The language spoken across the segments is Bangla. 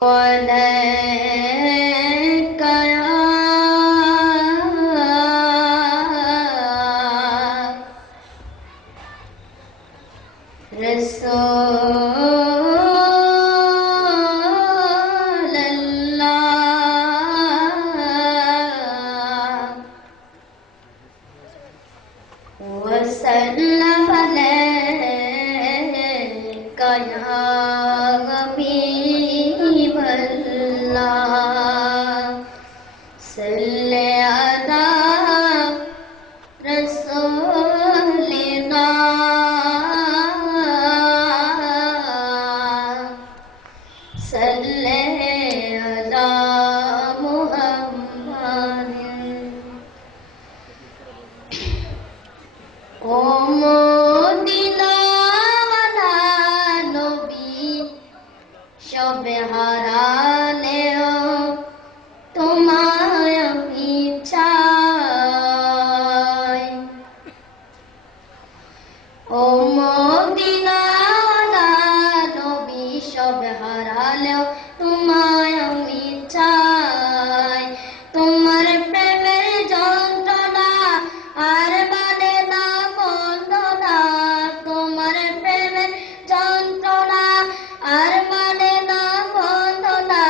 عليك يا رسول الله وسلم عليك يا حبيب الله صل على رسولنا صل على محمد ও মদিনাওয়ালা নবী সবে হারালেও তোমায় আমি চাই ও মদিনাওয়ালা নবী সবে হারালেও তোমায় আমি চাই তোমার প্রেমের যন্ত্রণা আর মানে না বন্ধনা তোমার প্রেমের যন্ত্রণা আর মানে না বন্ধনা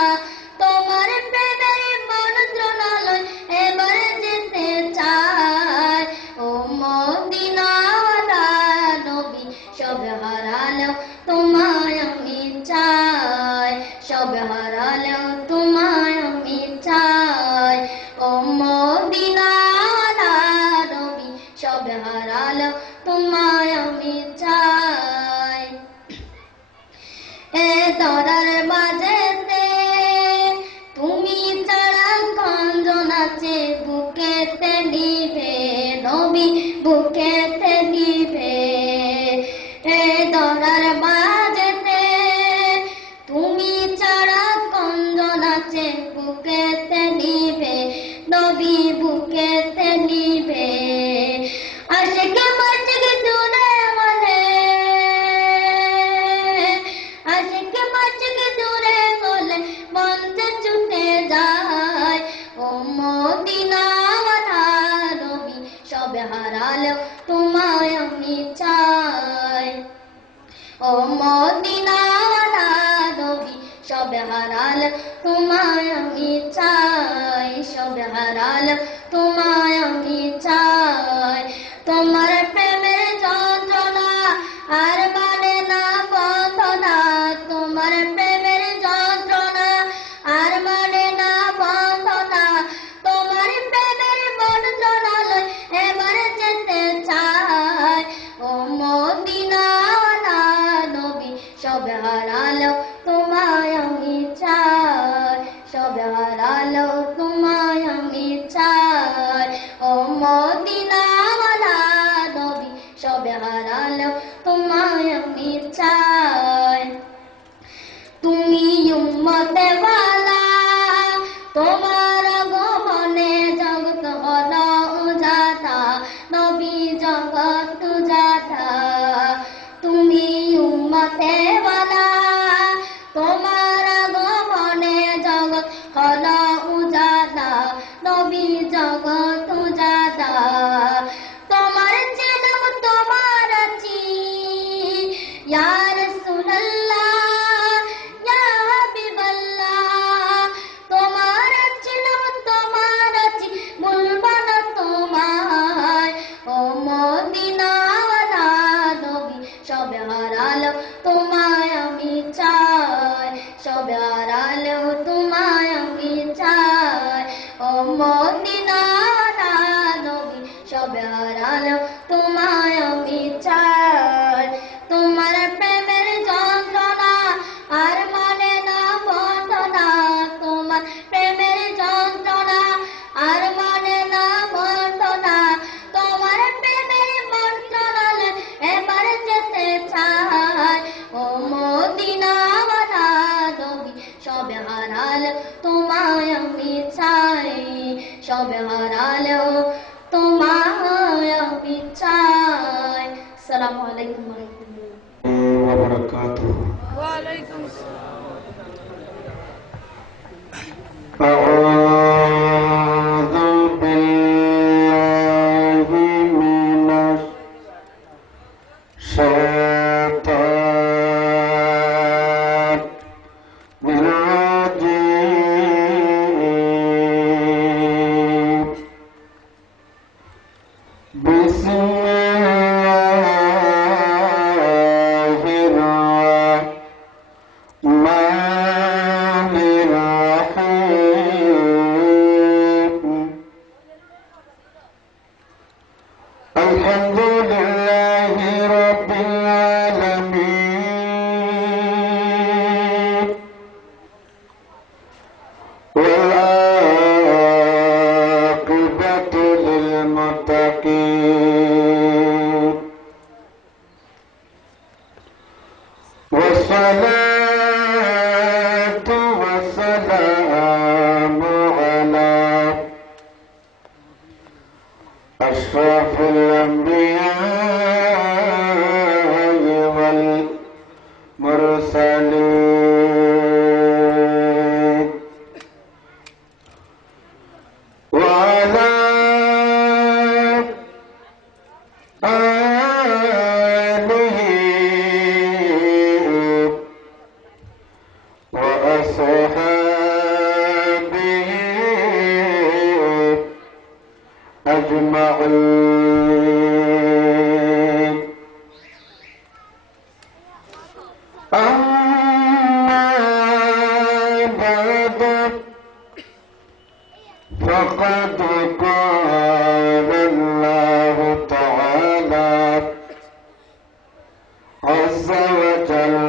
তোমার প্রেমের মন্ত্রণালয় এবার যেতে চাই ও মদিনাওয়ালা নবী সবে হারালেও তোমায় আমি চাই সবে হারালেও তোমায় আমি চাই ও মদিনাওয়ালা নবী সবে হারালেও তোমায় আমি চাই এ ধরার মাঝেতে তুমি ছাড়া কঞ্জন আছে বুকেতে নিবে নবী বুকেতে নিবে এ ধরার মাঝেতে তুমি ছাড়া কঞ্জন আছে বুকেতে নিবে নবী বুকেতে নিবে আশিক মাশিক দূরে বলে আশিক মাশিক দূরে বলে মনতে ছুটে যায় ও মদিনাওয়ালা নবী সবে হারালেও তোমায় আমি চাই ও মদিনাওয়ালা নবী সবে হারালেও তোমায় আমি চাই সবে হারালেও তোমায় আমি চাই তোমার প্রেমের যন্ত্রণা আর মানে না বন্ধনা তোমার প্রেমের যন্ত্রণা আর মানে না বন্ধনা তোমার প্রেমের মন্ত্রণালয় এবার যেতে চাই ও মদিনাওয়ালা নবী সবে হারালেও তোমায় আমি চাই সবে হারালেও তোমায় আমি চাই ও মদিনাওয়ালা নবী সবে হারালেও তোমায় আমি চাই তুমি উম্মতে ওয়ালা তোমার আগমনে জগৎ হলো উজাতা নবী জগৎ উজাতা তুমি উম্মতে ওয়ালা তোমার আগমনে জগৎ হলো উজাতা নবী জগৎ উজাতা তোমার জন্ম তোমার আছি ইয়া রাসূলুল্লাহ ইয়া হাবিবাল্লাহ তোমার জন্ম তোমার আছি ভুলবো না তোমায় ও মদিনাওয়ালা নবী সবে হারালেও তোমায় আমি চাই সবে হারালেও তোমায় আমি চাই ও মদিনাওয়ালা নবী সবে হারালেও তোমায় আমি চাই তোমার প্রেমের যন্ত্রণা আর মানে না বন্ধনা তোমার প্রেমের যন্ত্রণা আর মানে না বন্ধনা তোমার প্রেমের মন্ত্রণালয় এবার যেতে চাই ও মদিনাওয়ালা নবী সবে হারালেও তোমায় আমি চাই সবে হারালেও তোমায় আমি চাই আসসালামু আলাইকুম ওয়া রাহমাতুল্লাহ ওয়া বারাকাতুহু। ওয়া আলাইকুম আসসালাম। أعوذ بالله من الشيطان الرجيم بسم الله الرحمن الرحيم الحمد لله رب العالمين والعاقبة للمتقين والصلاة والسلام على أشرف الأنبياء والمرسلين وعلى آله وأصحابه أجمعين أما بعد فقد قال الله تعالى عز وجل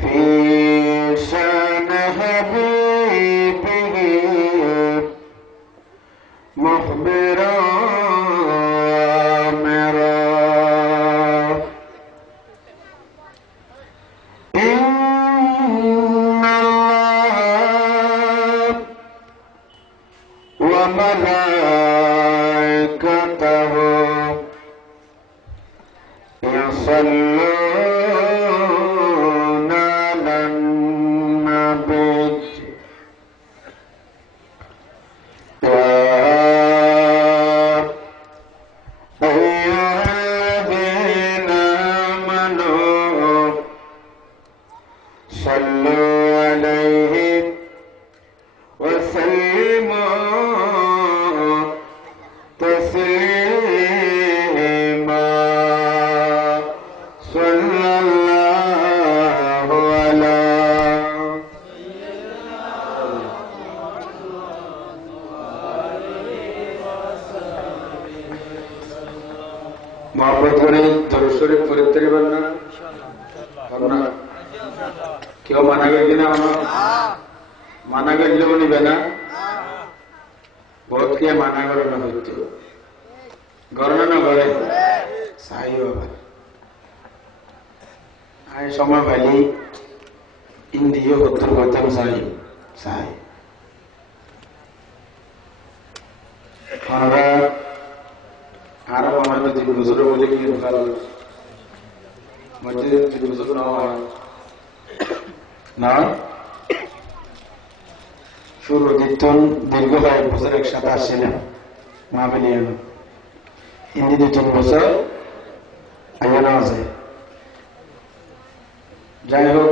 في شأن حبيبه مخبرا آمرا إن الله وملائكته يصلون على النبي يا أيها الذين آمنوا صلوا عليه وسلموا تسليما صلى الله على मोहब्बत করে দরুদ শরীফ পড়তে পারবেন না আপনারা কেউ মানা গেল কিনা মানা গেলেও নিবে না বহুত কে মানা করে না হইতো গণনা না করে সাই বাবা আয় সময় পাইলি ইন্দিও উত্তর করতাম সাই সাই আমরা আরো আমাদের যে বুজুর্গ বলে কি দরকার মধ্যে যে বুজুর্গ না হয় না শুরু দিতন দীর্ঘ 5 বছর একসাথে আসছিলাম মাহফিলিয়ান হিন্দি 2-3 বছর আয়ানা আছে যাই হোক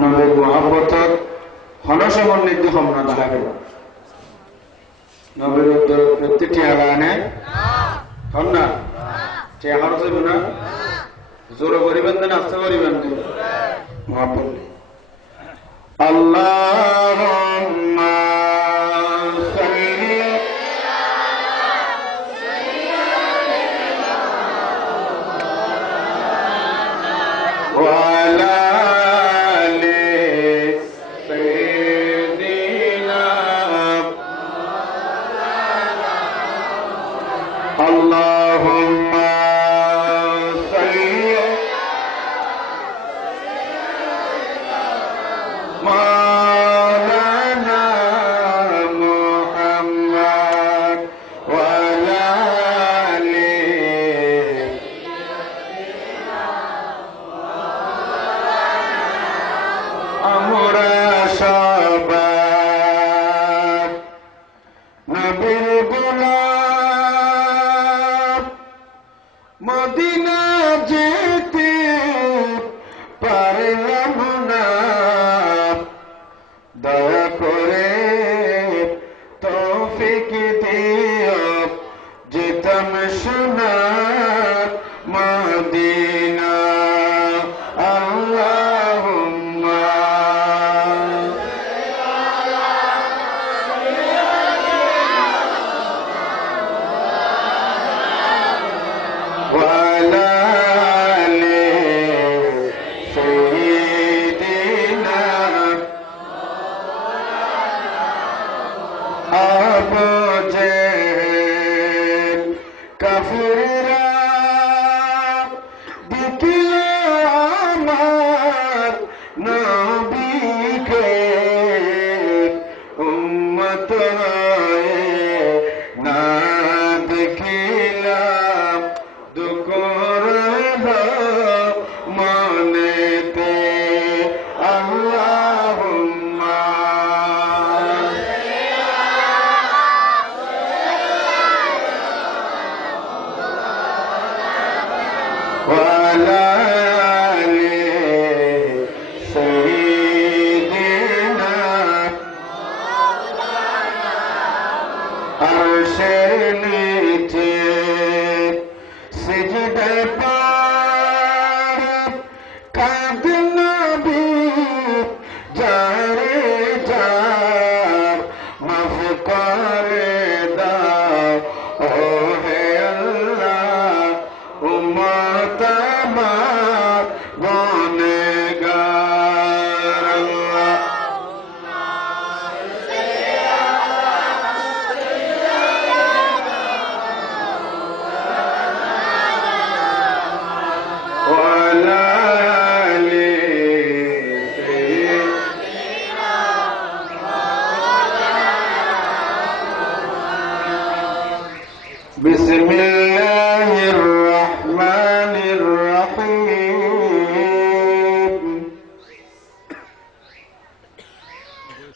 নবীর মহব্বতত হনসমন্বিত হমনা দেখাবে নবীর প্রত্যেকটি আলানে হন না চেহার যাবে না জোরে করিবেন না আস্তে করিবেন মহব্বত আল্লাহুম্মা সাল্লি ওয়া আলা আলি সাইয়্যিদিনা আল্লাহুম্মা সাল্লি مولانا محمد وعلى آله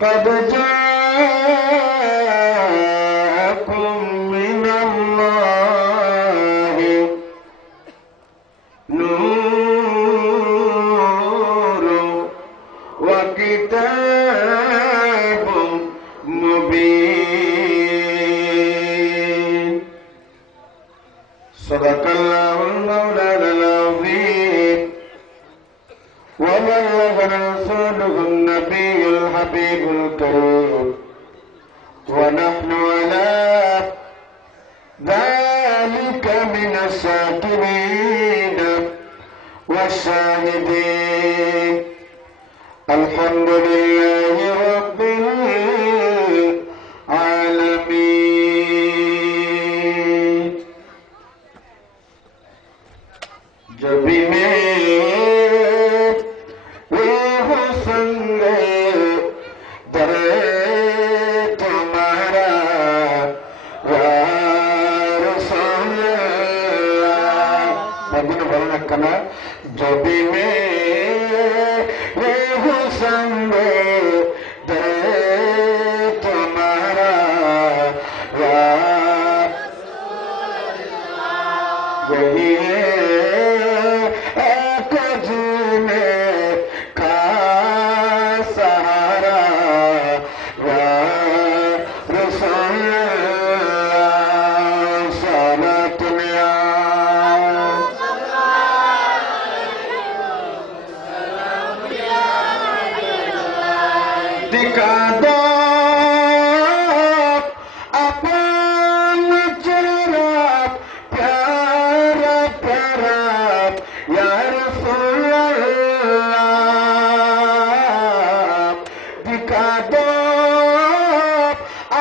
قد جاءكم من الله نور وكتاب مبين صدق الله المولانا العظيم وبلغ رسوله النبي الحبيب الكريم ونحن على ذلك من الشاكرين والشاهدين الحمد لله رب العالمين जब भी जो भी मेरे हुस्न दे तुम्हारा या यही एक जीने का सहारा या रसूल सलात दिखा दो अपन चेहरा प्यारा प्यारा या रसूल अल्लाह दिखा दो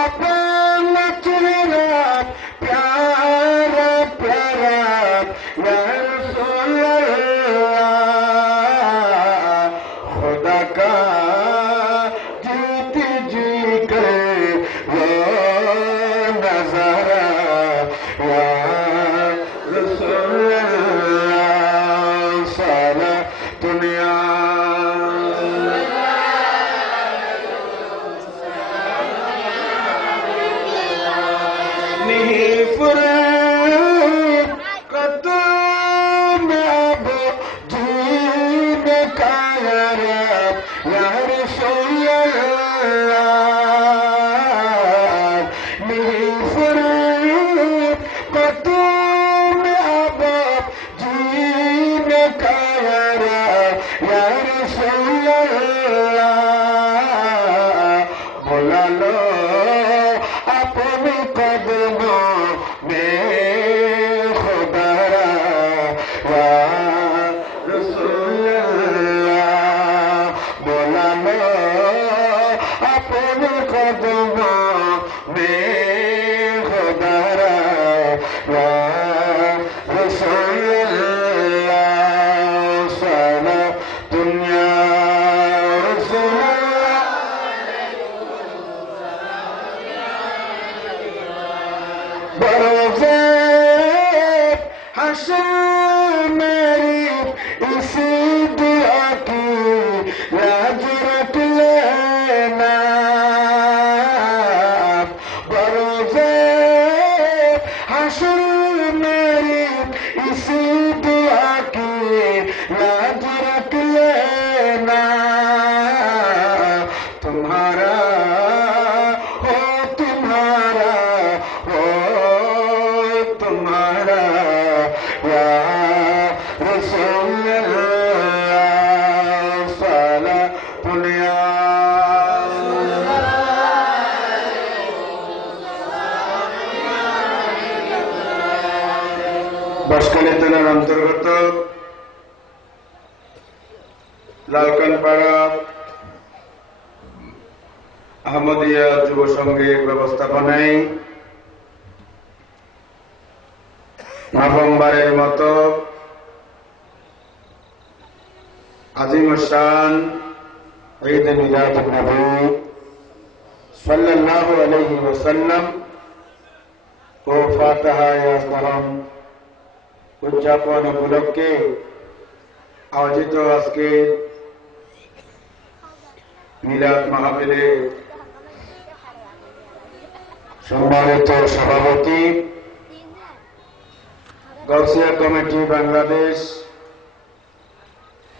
अपन चेहरा प्यारा प्यारा या रसूल अल्लाह खुदा का বাঁশখালী থানার অন্তর্গত লালকানপাড়া আহমদিয়া যুব সংঘের ব্যবস্থাপনায় নবমবারের মতো আজিমুশান ঈদ মিলাদুন নবী সাল্লাল্লাহু আলাইহি ওয়াসাল্লাম ও ফাতিহায়ে আসগরম উদযাপন উপলক্ষে আয়োজিত আজকে মিলাদ মাহফিলে সম্মানিত সভাপতি, গাউসিয়া কমিটি বাংলাদেশ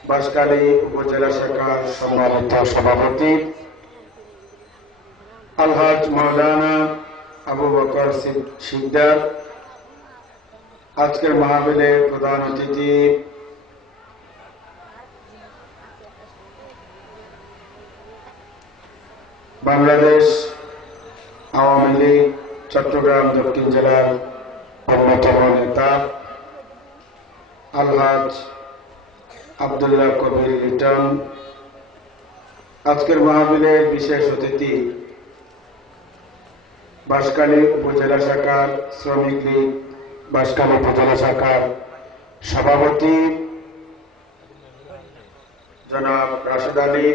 বাঁশখালী উপজেলা শাখার সম্মানিত সভাপতি আলহাজ মাওলানা আবু বকর সিকদার, আজকের মাহফিলের প্রধান অতিথি বাংলাদেশ আওয়ামী লীগ চট্টগ্রাম দক্ষিণ জেলার অন্যতম নেতা আলহাজ আব্দুল্লাহ কবির লিটন, আজকের মাহফিলের বিশেষ অতিথি বাঁশখালী উপজেলা শাখার শ্রমিক লীগ বাঁশখালী উপজেলা শাখার সভাপতি জনাব রাশেদ আলী,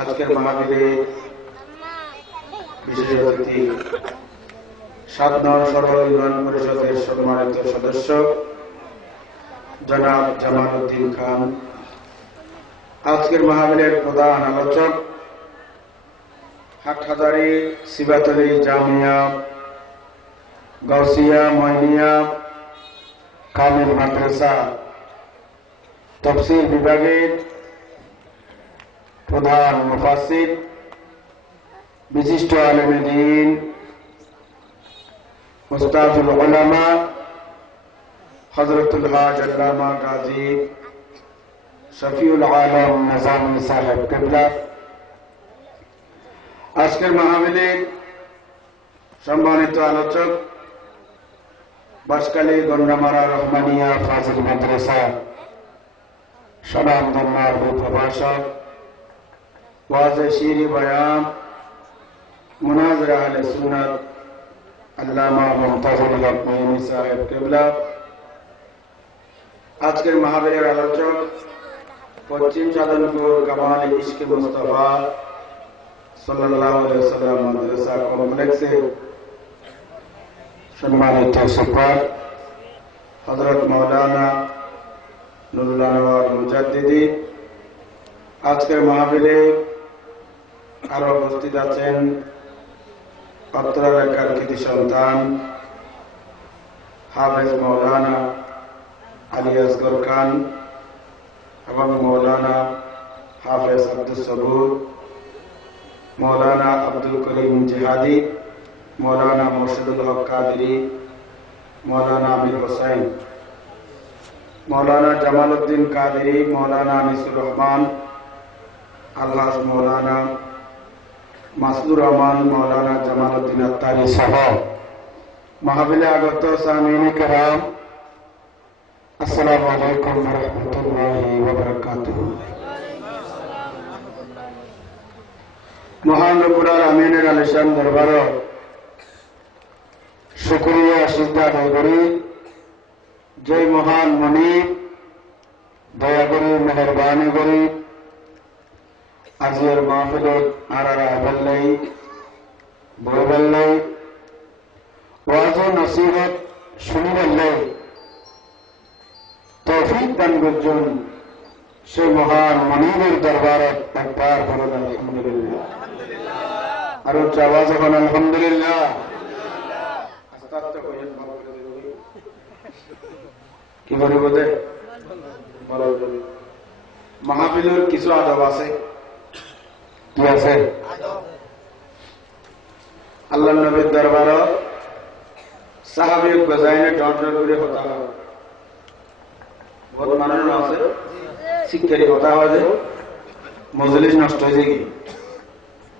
আজকের মাহফিলে বিশেষ অতিথি ৭ নং সদর ইউনিয়ন পরিষদের সম্মানিত সদস্য জনাব জামাল উদ্দিন খান, আজকের মাহফিলের প্রধান আলোচক হাটহাজারী সিবাতলী জামিয়া গাউসিয়া ময়নিয়া কামিল মাদ্রাসা তফসির বিভাগের প্রধান মুফাসসির বিশিষ্ট আলেমে দ্বীন উস্তাদুল উলামা হযরতুল হাজ আল্লামা গাজী শফিউল আলম নিজামী সাহেব কিবলা, আজকের মাহফিলের সম্মানিত আলোচক বাঁশখালী গন্ডামারা রহমানিয়া ফাজিল মাদ্রাসা স্বনামধন্য আরবি প্রভাষক ওয়াজে শিরি বয়ান মুনাজরা আহলে সুন্নাত আল্লামা মুমতাজুল হক মঈনী সাহেব কিবলা, আজকের মাহফিলের আলোচক পশ্চিম সাধনপুর কামাল ইশকে মুস্তাফা সাল্লাল্লাহু আলাইহি ওয়াসাল্লাম মাদ্রাসা কমপ্লেক্সের সম্মানিত সুপার হযরত মাওলানা নুরুল আনোয়ার মুজাদ্দিদি, আজকের মাহফিলে আরো উপস্থিত আছেন অত্র এলাকার কৃতি সন্তান হাফেজ মাওলানা আলী আসগর খান এবং মৌলানা হাফেজ আব্দুল সবুর, মৌলানা আব্দুল করিম জিহাদি, মৌলানা মুর্শিদুল হক কাদরি, মৌলানা আমির হোসেন, মৌলানা জামাল উদ্দিন কাদরি, মৌলানা আনিসুর রহমান, আলহাজ মৌলানা মাসুদুর রহমান, মৌলানা জামাল উদ্দিন আত্তারি সহ মাহফিলে আগত সামিঈন কিরাম, আসসালামু আলাইকুম ওয়া রাহমাতুল্লাহি ওয়া বারাকাতুহু। মহান রব্বুল আলামিনের আলিশান দরবারে শুকরিয়া সিজদা আদায় করি, যে মহান মনিব দয়া করে মেহরবানি করে আজকের মাহফিলে আরারা বললাই বই বললাই ওয়াজ নসিহত শুনি বললাই তৌফিক দান করছেন, সে মহান মনিবের দরবারে একবার বলেন আলহামদুলিল্লাহ। আর উচ্চ আওয়াজ এখন আলহামদুলিল্লাহ। কি বলি বোধে মাহফিলের কিছু আদব আছে, কি আছে? আল্লাহ নবীর দরবার সাহাবী গজাইনে ডট করে কথা হয়, বহুত মানুষ আছে শিক্ষারি কথা হয় যে মজলিস নষ্ট হয়েছে,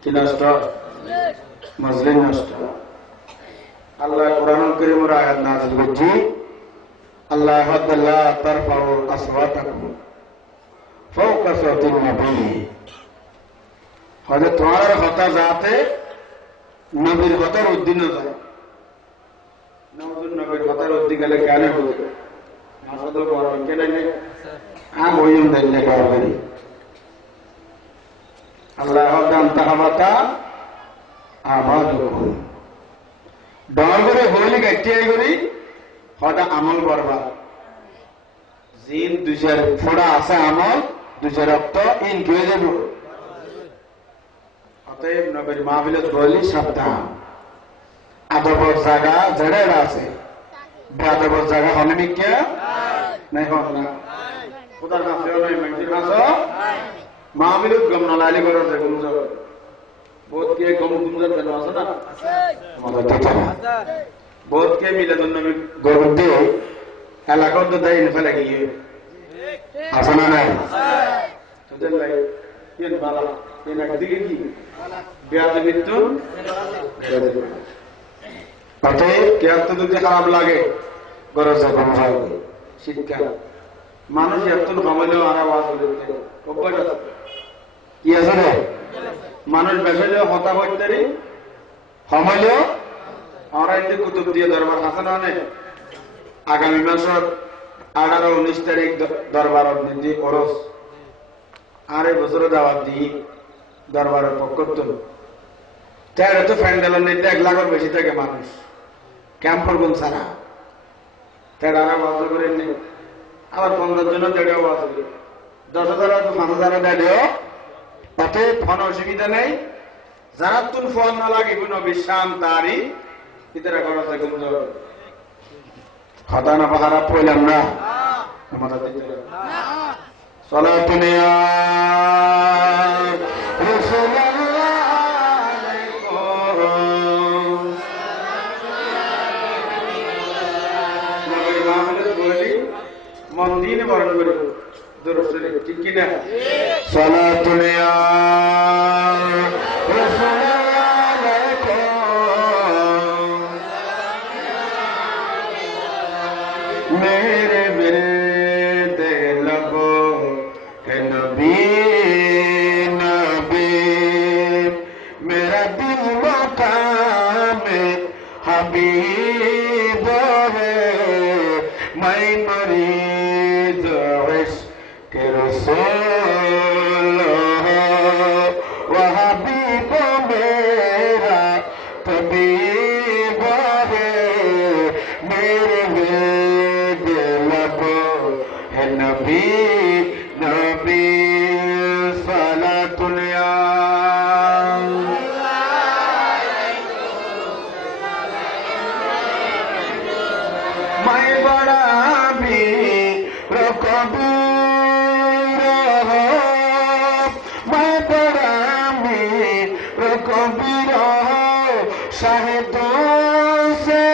কি নষ্ট? মজলিস নষ্ট। আল্লাহ কোরআনুল কারীমের আয়াত নাযিল করছি, আল্লাহ হাদাল্লাহ তারফাউ আসওয়াতাকুম ফাওকা সাওতিন নবী, হযরত তোমার কথা যাতে নবীর কথার উদ্দিন যায়, নবীর কথার উদ্দিন গেলে কেন হবে মাসাদও করবেন কেন বইম দিলে করবেন। আল্লাহ দান তাহাবাতা আবাদ ডর করে হইলে গাইটিয়াই করি হয়তো আমল করবা, জিন দুইশার ফোড়া আছে আমল দুইশার রক্ত ইন হয়ে যাব, অতএব নবীর মাহফিলে বলি সাবধান আদবর জায়গা জড়ের আছে বেআদবর জায়গা হলে মিকে নাই হল না খোদার কাছে নাই মন্দির কাছে মাহফিলে গম নালালি করে দেখুন বহুত কে গম গুমজার জানা আছে না আমাদের কথা বহুত কে মিলাদুন নবী গর্বতে এলাকার তো দাই ফেলে গিয়ে আছে না নাই তোদের লাগে ইন বালা ইন একদিকে কি বেয়াদবি মৃত্যু অতএব কেয়াত্ত যদি খারাপ লাগে গরজ যখন হয় শিক্ষা মানুষ এত কমাইলেও আর আওয়াজ করতে অভ্যাস আছে কি আছে রে মানুষ বেসাইলেও হতা হইতে কমাইলেও আমরা এতে কুতুব দিয়ে দরবার আছে না অনেক আগামী মাসের 18-19 তারিখ দরবার নিতে খরচ আর এই বছরে দাওয়াত দিই দরবারের পক্ষ তার তো প্যান্ডেলের নিতে 1 লাখের বেশি থাকে মানুষ ক্যাম্পার গুণ ছাড়া তারা আওয়াজ করে নেই আবার 15 জনের দেড় আওয়াজ করে 10,000 তো 5,000 দেড় তাতে ফোন অসুবিধা নেই যারা তুন ফোন না লাগে কোনো বিশ্রাম তারই ইতারা করা থাকে হতা না পাহারা পড়লাম না আমাদের সালাতুন ইয়া রাসূলুল্লাহ আলাইকুম নবী মুহাম্মদ বলি মন দিন বরণ করে দরুদ শরীফ ঠিক কি না সালাতুন ইয়া রাসূলুল্লাহ আলাইকুম मेरे बिरदे लगो है नबी नबी मेरा दिल मकाम हबीब है मैं मरीज इश्क रसूल वह हबीब मेरा तबीब है मेरे नबी नबी सलातुल या मैं बड़ा भी रकबीर मैं बड़ा भी रकबीर शाहिदों से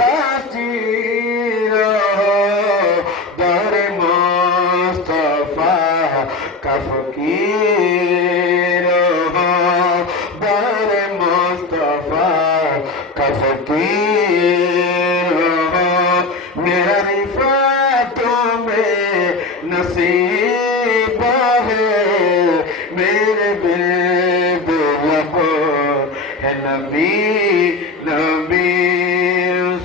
कातीर फकीर हो दर मुस्तफा का फकीर हो मेरा रिफातों में नसीब है मेरे बेलबो है नबी नबी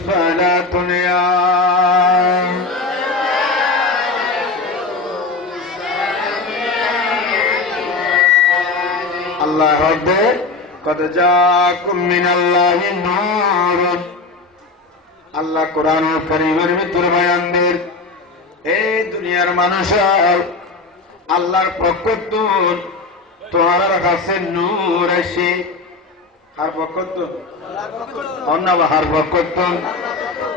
सलातुन या আল্লাহ হদে কদ জাকুম মিনাল্লাহি নূর আল্লাহ কোরআনুল কারীমের ভিতরে বয়ান দেন এই দুনিয়ার মানুষ আল্লাহর পক্ষ থেকে তোমার কাছে নূর আসে আর পক্ষ থেকে অন্য বাহার পক্ষ থেকে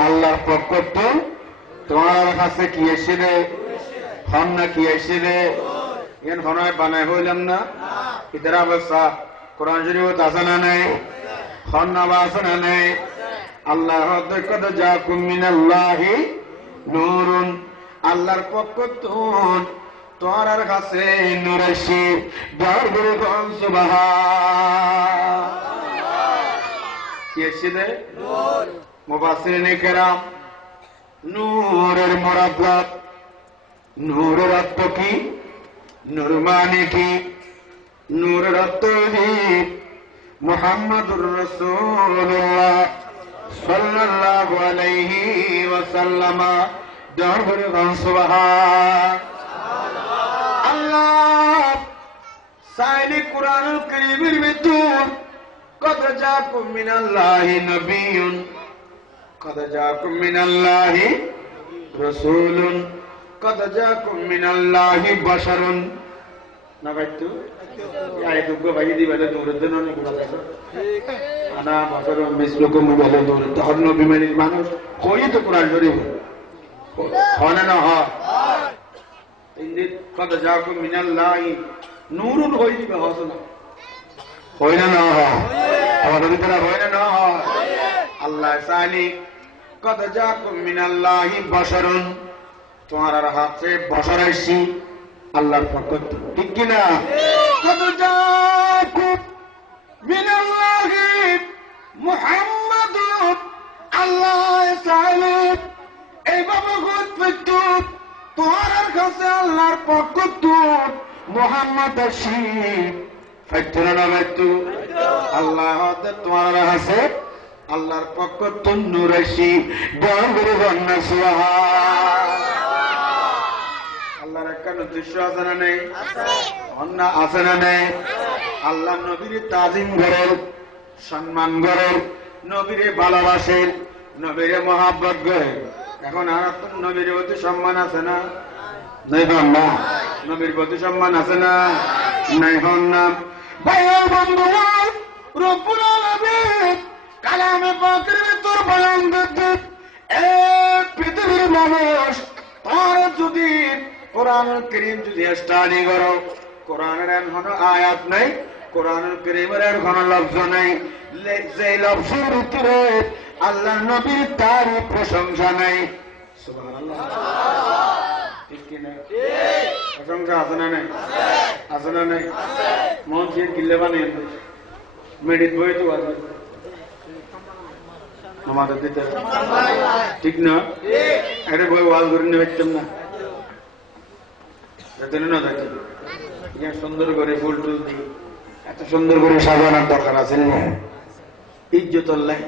আল্লাহর পক্ষ থেকে তোমার কাছে কি এসে রে হন না কি এসে রে ইয়ান হনয় বানায় হইলাম না ইতারা অবস্থা কোরআন শরীফ আছে না নাই হন আছে না নাই আল্লাহ কদ জাকুম মিনাল্লাহি নূরুন আল্লাহর পক্ষ থেকে তোমার কাছে নূর আসে দরবার কোন সুবহান কি এসে দে নূর মুফাসসিরিন কেরাম নূরের মুরাদ নূরের অর্থ কি নূর মানে কি নূরের অর্থ মুহাম্মাদুর রাসূলুল্লাহ সাল্লাল্লাহু আলাইহি ওয়াসাল্লাম দরবার কোন সুবহান আল্লাহ সাইলি কুরআনুল কারীমের ভিতর কদ জাকুম মিনাল্লাহি নবিয়্যুন কদ জাকুম মিনাল্লাহি রাসূলুন কদ জাকুম মিনাল্লাহি বাশারুন না পাইতো আয়তুগ্য ভাই দিবালে দৌড়ের জন্য অনেক ঘোরা দেখো আনা বছর মিসলুক মোবাইলে দৌড়ে তখন নবীমানির মানুষ কই তো কোরআন শরীফ হয় না হয় ইন্দিত কদ জাকুম মিনাল্লাহি নূরুন হই দিবে হসনা হয় না হয় আমাদের ভিতরে হয় না হয় আল্লাহ সানি কদ জাকুম মিনাল্লাহি বাশারুন তোমার হাতে বশর আইছি আল্লাহর পক্ষ থেকে ঠিক কি না কদ জাকুম মিনাল্লাহি মুহাম্মাদুন আল্লাহ সানি এইভাবে ঘটতো তোমার কাছে আল্লাহর পক্ষ থেকে মুহাম্মদ আইছি ফাইতরা না ফাইতু আল্লাহ তোমার কাছে আল্লাহর পক্ষ থেকে নূর আইছি দরবারে বন্না সুবহান আল্লাহর একটা দৃশ্য আছে না নেই অন্য আছে না নেই আল্লাহ নবীর তাজিম করেন সম্মান করেন নবীরে ভালোবাসেন নবীরে মহাব্বত করেন এখন আর তো নবীর প্রতি সম্মান আছে না নাই হন না নবীর প্রতি সম্মান আছে না নাই হন না ভাইয়ের বন্ধু রব্বুল আলামিন কালামে পাকের ভিতর বয়ান দিতে এক পৃথিবীর মানুষ আর যদি কোরআন কারীম যদি স্টাডি করো কোরআনের এমন আয়াত নাই কোরআন কারীমের এমন লফজ নাই যে লফজের ভিতরে আল্লাহ নবীর তারই প্রশংসা নাই সুবহানাল্লাহ ঠিক কি না প্রশংসা আছে না নাই আছে না নাই মন দিয়ে গিলে বানিয়ে মেডিট বই তো আছে আমাদের দিতে ঠিক না এটা বই ওয়াজ করে নিয়ে বেচতাম না না থাকে সুন্দর করে ফুল টুল দিই এত সুন্দর করে সাজানোর দরকার আছে না ইজ্জত আল্লাহ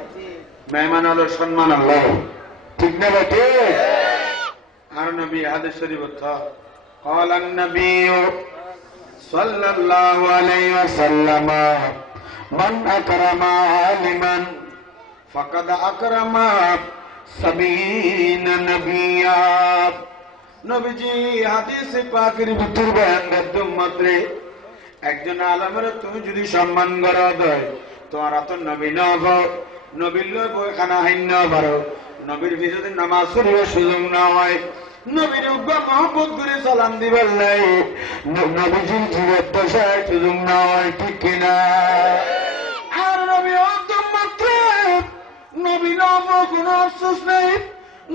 মেহমান আল্লাহ সম্মান আল্লাহ ঠিক না বেটে আর নবী হাদিস শরীফ قال النبي صلى الله عليه وسلم من أكرم عالما فقد أكرم 70 نبيا নবীজি হাদিসে পাকের ভিতর বয়ান করতে মাত্রে একজন আলেমের তুমি যদি সম্মান করা দেয় তোমার তো নবী না হও নবীর লয় বইখানা হাইন্য পারো নবীর ভিতরে নামাজ পড়ার সুযোগ না হয় নবীর উগ্র মহব্বত করে সালাম দিবার নাই নবীজির জীবন দশায় সুযোগ না হয় ঠিক কিনা আর নবী একদম মাত্র নবী না কোনো আফসোস নেই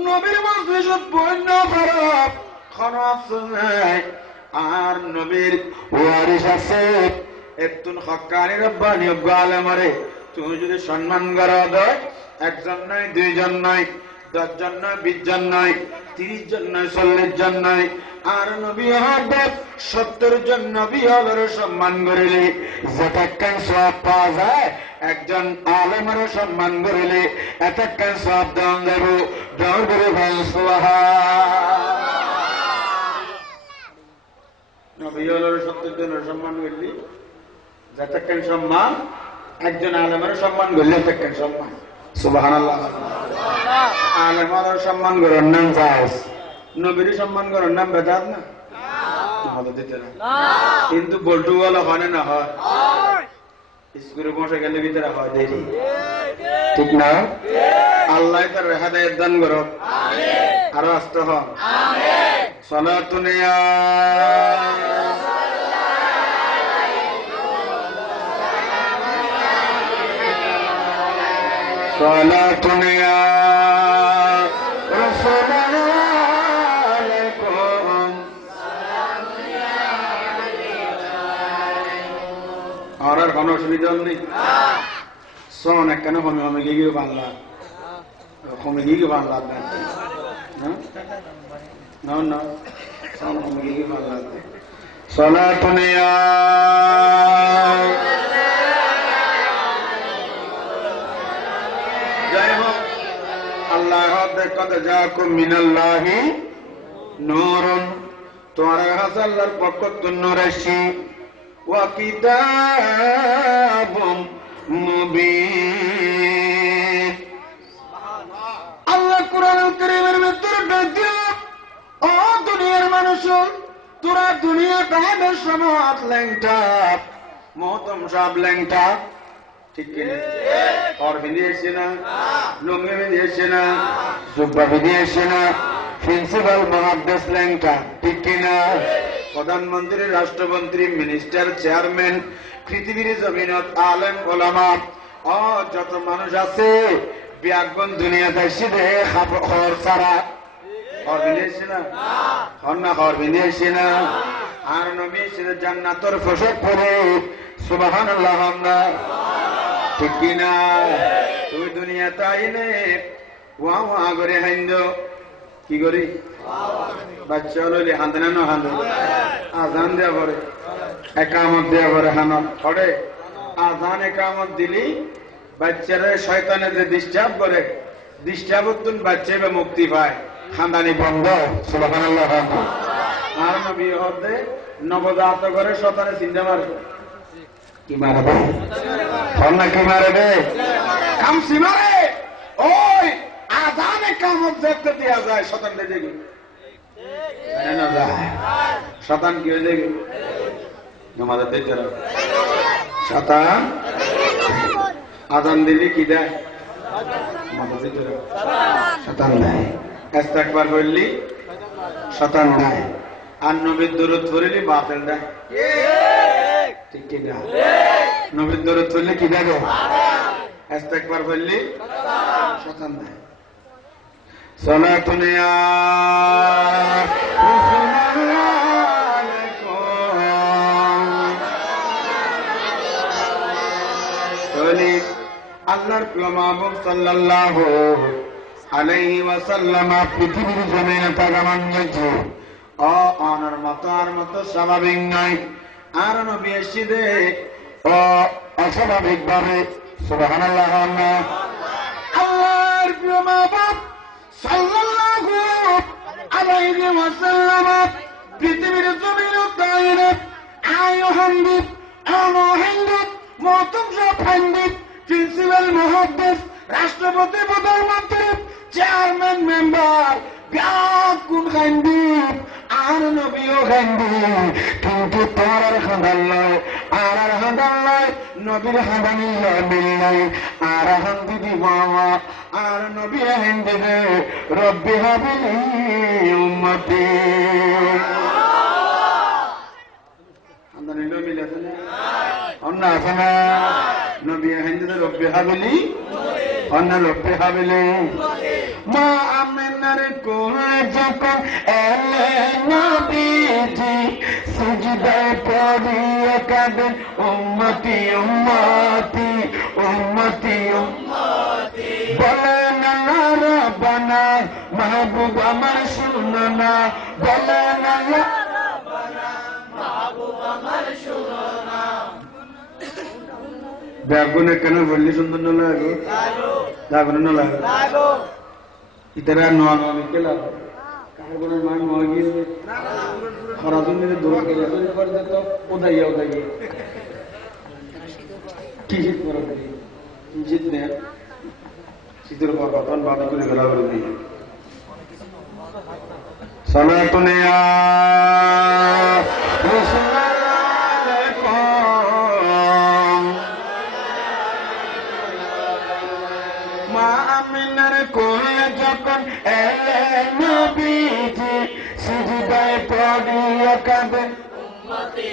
নবীর মজলিসত বই না পারো কোনো আফসোস নাই আর নবীর ওয়ারিস আছে একজন হক্কানি রব্বানি আলেমরে তুমি যদি সম্মান করা দেয় একজন নয় দুইজন নয় 10 জন নয় 20 জন নয় 30 জন নয় 40 জন নয় আর নবী হবেন 70 জন নবী হলের সম্মান করিলে যতক্ষণ সওয়াব পাওয়া যায় একজন আলেমের সম্মান করিলে এতক্ষণ সওয়াব দান দেব দৌড় করে ভাই সুবহান নবী হলের 70 জনের সম্মান করলি যতক্ষণ সম্মান একজন আলেমের সম্মান করলে ততক্ষণ সম্মান সুবহানাল্লাহ আলেমের সম্মান করার নাম জায়েজ নবীর সম্মান করার নাম বেদাত না আমাদের দিতে না কিন্তু বল্টু ওয়ালা হয় না হয় স্কুলে বসে গেলে ভিতরে হয় দেরি ঠিক না আল্লাহ তার হেদায়েত দান করো আমিন আর আস্তে হও আমিন সালাতুন ইয়া صلاة يا رسول عليكم আর কোনো অসুবিধা নেই শোন কেন আমি গিয়ে বাংলা কমে গিয়ে বাংলা না না শোন আমি গিয়ে বাংলা صلاة يا আল্লাহ কদ জাকুম মিনাল্লাহি নূরুন তোমার কাছে আল্লাহর পক্ষ থেকে নূর আসছে ওয়া কিতাবুম মুবিন আল্লাহ কোরআনুল কারীমের ভিতরে ডাক দিল ও দুনিয়ার মানুষ তোরা দুনিয়া টাইমের সমাজ ল্যাংটা মহতম সব ল্যাংটা ঠিক কিনা और বিদেশে না লুঙ্গি বিদেশে না জুব্বা বিদেশে না প্রিন্সিপাল মহাদ্দেশ ল্যাংটা ঠিক কিনা প্রধানমন্ত্রী রাষ্ট্রমন্ত্রী মিনিস্টার চেয়ারম্যান পৃথিবীর জমিনত আলেম ওলামা ও যত মানুষ আছে বিয়াগুন দুনিয়াতে সিধে খবর ছাড়া और বিদেশে না না और বিদেশে না আর নবী সিধে জান্নাতের পোশাক পরে সুবহানাল্লাহ আমরা ঠিক কিনা তুই দুনিয়াতে আইলে ওয়া ওয়া করে হাইন্দ কি করি বাচ্চা লইলে হান্দে না হান্দে আজান দেওয়া পরে একামত দেওয়া পরে হানত পড়ে আজান একামত দিলি বাচ্চারা শয়তানে যে ডিস্টার্ব করে ডিস্টার্ব তুন বাচ্চা বা মুক্তি পায় খানদানি বন্ধ সুবহানাল্লাহ আর নবী হতে নবজাত করে শয়তানে চিন্তা মারবে কি মারবে না কি মারবে কামসি মারে ওই আজানে কামত দেখতে দেওয়া যায় শতান দেখে না যায় শতান কি হয়ে দেখে নমাজে যারা শতান আজান দিলে কি দেয় নমাজে যারা শতান দেয় ইস্তেগফার করলি শতান দেয় আর নবীর দরুদ পড়লি বাতিল দেয় ঠিক কি না নবীর দরুদ পড়লে কি দেয় ইস্তেগফার করলি শতান দেয় সালাতুন ইয়া আল্লাহর প্রিয় মাহবুব সাল্লাল্লাহু আলাইহি ওয়াসাল্লাম পৃথিবীর জমিনে আগমন করেছে ও অনার মতো আর মতো স্বাভাবিক নয় আর নবী এসেছে ও অস্বাভাবিক ভাবে সুবহানাল্লাহ আল্লাহর প্রিয় মাহবুব সাল্লাল্লাহু আলাইহি ওয়াসাল্লাম পৃথিবীর জমিনে তাইরে আয়ো হামদুদ আনো হামদুদ মহতম সব হামদুদ প্রিন্সিপাল মহাদ্দেশ রাষ্ট্রপতি প্রধানমন্ত্রী চেয়ারম্যান মেম্বার ব্যাকুল খান্দিব আর নবীও খান্দিব কিন্তু তোর খান্দাল নয় আর হাঁদাল নয় নবীর হাঁদানি মিল নাই আর হান্দি দিব আর নবী হিন্দি দে রব্বি হাবিলি উম্মতি হাঁদানি মিল আছে না অন্য আছে না নবী হিন্দি দে রব্বি হাবিলি অন্য রব্বি হাবিলি মা আমিনার কোলে যখন এলে নবীজি সিজদায় পড়িয়ে কাঁদেন উম্মতি উম্মতি উম্মতি উম্মতি বলেন আল্লাহ রাব্বানা মাহবুব আমার শুনো না বলেন আল্লাহ রাব্বানা মাহবুব আমার শুনো না ব্যাগুনে কেন বললি সুন্দর না লাগো লাগো না লাগো ইতারা নোয়া নোয়া কে লাগো কারণ মান নোয়া গিয়ে খরাজুন নিয়ে দোয়া করে করে দিত ওদাইয়া ওদাইয়া কি জিত করে দিই জিত নে সিদ্ধর বাবা বাবা করে গলা করে দিই সালাতুন ইয়া কোলে যখন এলে নবীজি সিজদায় পড়িয়া কাঁদেন উম্মতি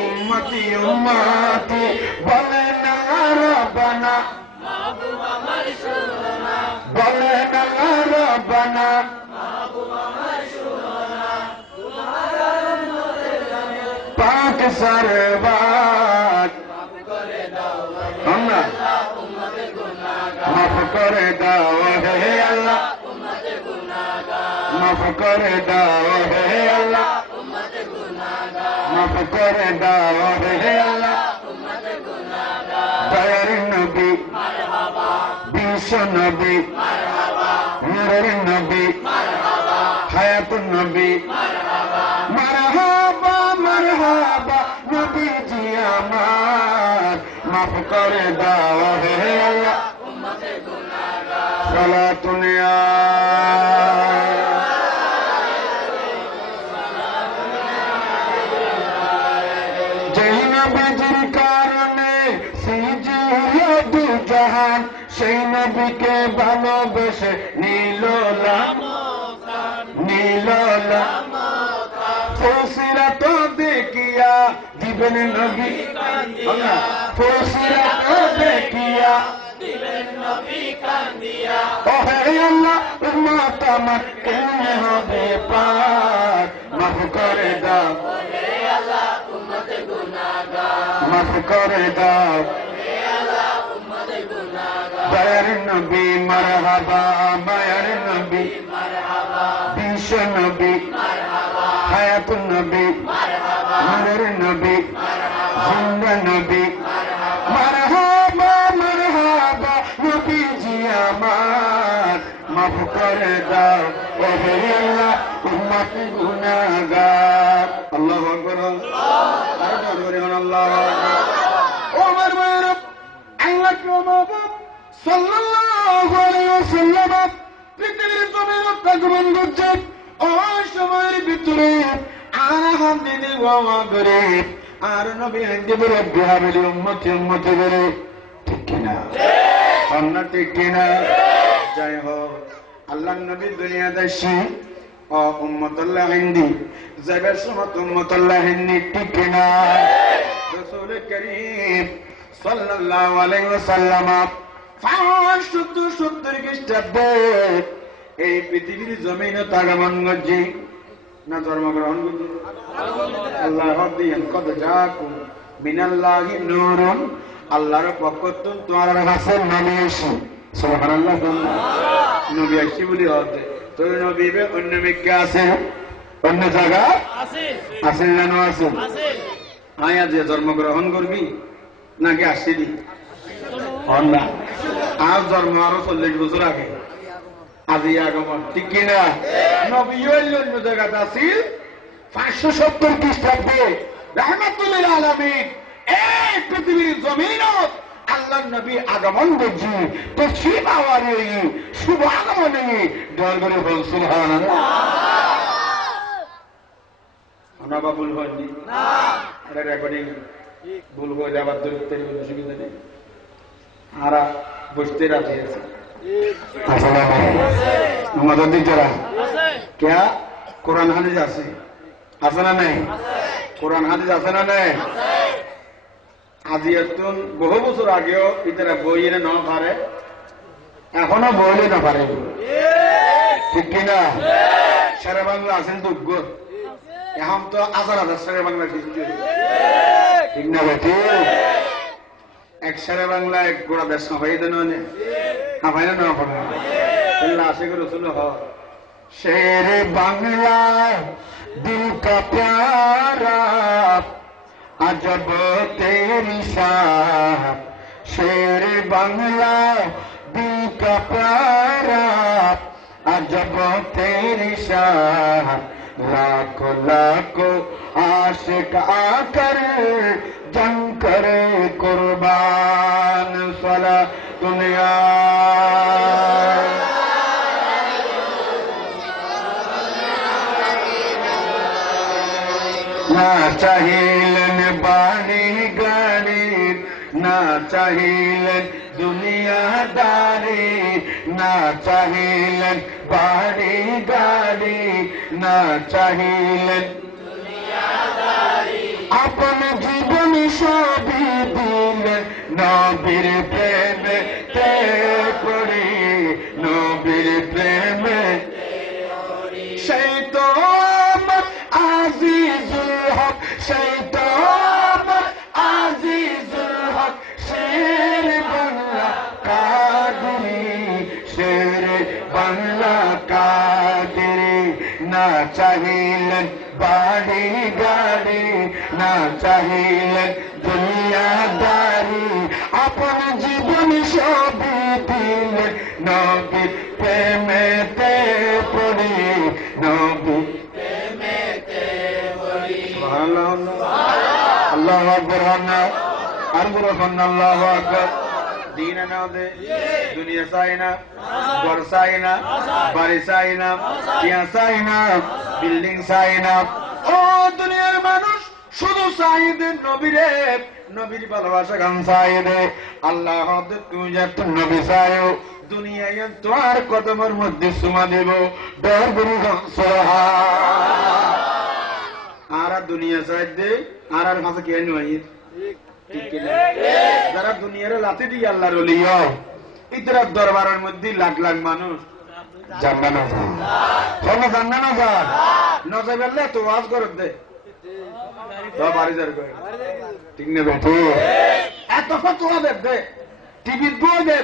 উম্মতি উম্মতি বলেন রাব্বানা মাহবুব আমার শুনো না বলেন রাব্বানা মাহবুব আমার শুনো না তোমার উম্মতের জন্য পাক সরবাত মাফ করে দাও আমরা মাফ করে দাও হে আল্লাহ উম্মতের গুনাহগার মাফ করে দাও হে আল্লাহ উম্মতের গুনাহগার মাফ করে দাও হে আল্লাহ উম্মতের গুনাহগার দয়ার নবী মারহাবা বিশ্ব নবী মারহাবা নূরের নবী মারহাবা হায়াতুন নবী মারহাবা মারহাবা মারহাবা নবীজি আমার মাফ করে দাও হে আল্লাহ উম্মতের গুনাহগার সালাতুন ইয়া নবীজির কারণে সিজিয়ে দু জাহান সেই নবীকে ভালোবেসে নীলাম ফসিরা তো দেখিয়া দিবেন নবী ফসিরা তো দেখিয়া ওহে আল্লাহ উম্মত আমার কেমনে হবে পার মাফ করে দাও মাফ করে দাও দয়ার নবী মারহাবা মায়ার নবী বিশ্ব নবী হায়াতুন নবী নূরের নবী জিন্দা নবী মারহাবা মারহাবা নবীজি আমার মাফ করে দাও ওহে আল্লাহ উম্মত গুনাহগার আল্লাহু আকবার আল্লাহু আকবার ওমর মায়ের আল্লাহ প্রভু সাল্লাল্লাহু আলাইহি ওয়াসাল্লাম পৃথিবীর জমিনে আগমন করছে ওই সময়ের ভিতরে আরাহাম দিদি ওয়া করে আর নবী হিন্দি বলে বিহাবিলি উম্মতি করে ঠিক কিনা অন্য ঠিক কিনা জয় হোক আল্লাহ নবী দুনিয়াতে আসি ও উম্মতুল্লাহ হিন্দি যাবার সময় উম্মতুল্লাহ হিন্দি ঠিক কিনা রাসূল করিম সাল্লাল্লাহু আলাইহি ওয়াসাল্লাম 570 খ্রিস্টাব্দে এই পৃথিবীর জমিনে আগমন করছে না জন্মগ্রহণ করছে আল্লাহ দিন কত যাকুম মিনাল্লাহি নূরুন আল্লাহর পক্ষ থেকে তোমার কাছে নবী এসে সুবহানাল্লাহ নবী আসি বলি হতে তো নবী অন্য মেকে আছে অন্য জায়গা আছে জানো আছে আয়া যে জন্মগ্রহণ করবি নাকি আসছিলি না আজ জন্ম আরো 40 বছর আগে আজি আগমন ঠিক কিনা নবী অন্য জায়গাতে আসিল 570 খ্রিস্টাব্দে রাহমাতুল্লিল আলামিন এই পৃথিবীর জমিনত আল্লাহ নবী আগমন করছি তো শিব আওয়ারে শুভ আগমনে দল করে বল সুবহানাল্লাহ অনাবা ভুল হয়নি না এটা রেকর্ডিং ভুল হয়ে যাবার দূরত্ব অসুবিধা নেই আর বসতে রাজি আছে আমাদের দিকেরা क्या কোরআন হাদিস আছে আছে না নাই কোরআন হাদিস আছে না নাই আজি এতন বহু বছর আগেও ইতারা বই এনে না পারে এখনো বইলে না পারে ঠিক কিনা সারা বাংলা আছেন তো এখন তো হাজার সারা বাংলা ঠিক না বেটি এক সারা বাংলা এক গোড়া দেশ হয়ে দেন হাফাই না না পড়ে আশে করে শুনে হ शेर बांग्ला दिल का प्यारा अजब तेरी शाह शेर बांग्ला दिल का प्यारा अजब तेरी शाह लाखों लाखों आशिक आकर जंग करे कुर्बान सला दुनिया ना चाहिए बाणी गाड़ी ना चाहिए दुनियादारी ना चाहिए बाणी गाड़ी ना चाहिए अपने जीवन सभी दिल नबीर प्रेम ते पड़ी नबीर प्रेम शैतान আজিজুল হক শৈতান আজিজুল হক শের বাংলা কাদরি শের বাংলা কাদরি না চাহিলেন বাড়ি গাড়ি না চাহিলেন দুনিয়াদারি আপন জীবন সবই দিলেন নবীর প্রেমেতে পড়ি নবী আল্লাহু আকবার আর বড় আল্লাহু আকবার দিন না দে দুনিয়া চাই না ঘর চাই না বাড়ি চাই না টিয়া চাই না বিল্ডিং চাই না ও দুনিয়ার মানুষ শুধু চাইদে নবীরে, নবীর ভালোবাসা গান চাইদে। আল্লাহ তুমি যে একটা নবী চাইও, দুনিয়ায় তোমার কদমের মধ্যে সুমা দেব। আর দুনিয়া চাইদে আর মাঝে কে নয়, যারা দুনিয়ার লাথি দিয়ে আল্লাহর ওলি হয়, ইতরা দরবারের মধ্যে লাখ লাখ মানুষ জানবে না, জানবে না, নজর বেললে তো ওয়াজ করে দে ঠিক নেবে, এত ফতোয়া দে, টিভি বই দে,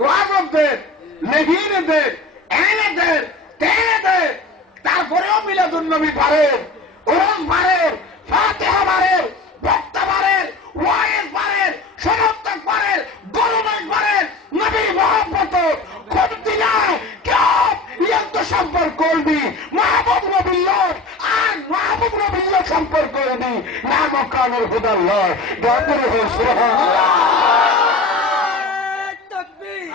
ওয়াজ দে, লেভিনে দে, এনে দে, তেনে দে, তারপরেও মিলাদুন নবী পারে, ওরস পারে, ফাতিহা পারে, বক্তা পারে, ওয়াইজ পারে, সমর্থক পারে, গরুমাস পারে, নবী মহব্বত কমতি নাই। কেউ ইয়ান্ত সম্পর্ক করবি মাহবুব নবীর আর মাহবুব নবীর সম্পর্ক করবি না মক্কানুল হুদার লয়। দরবারে হোক সুবহানাল্লাহ, তাকবীর,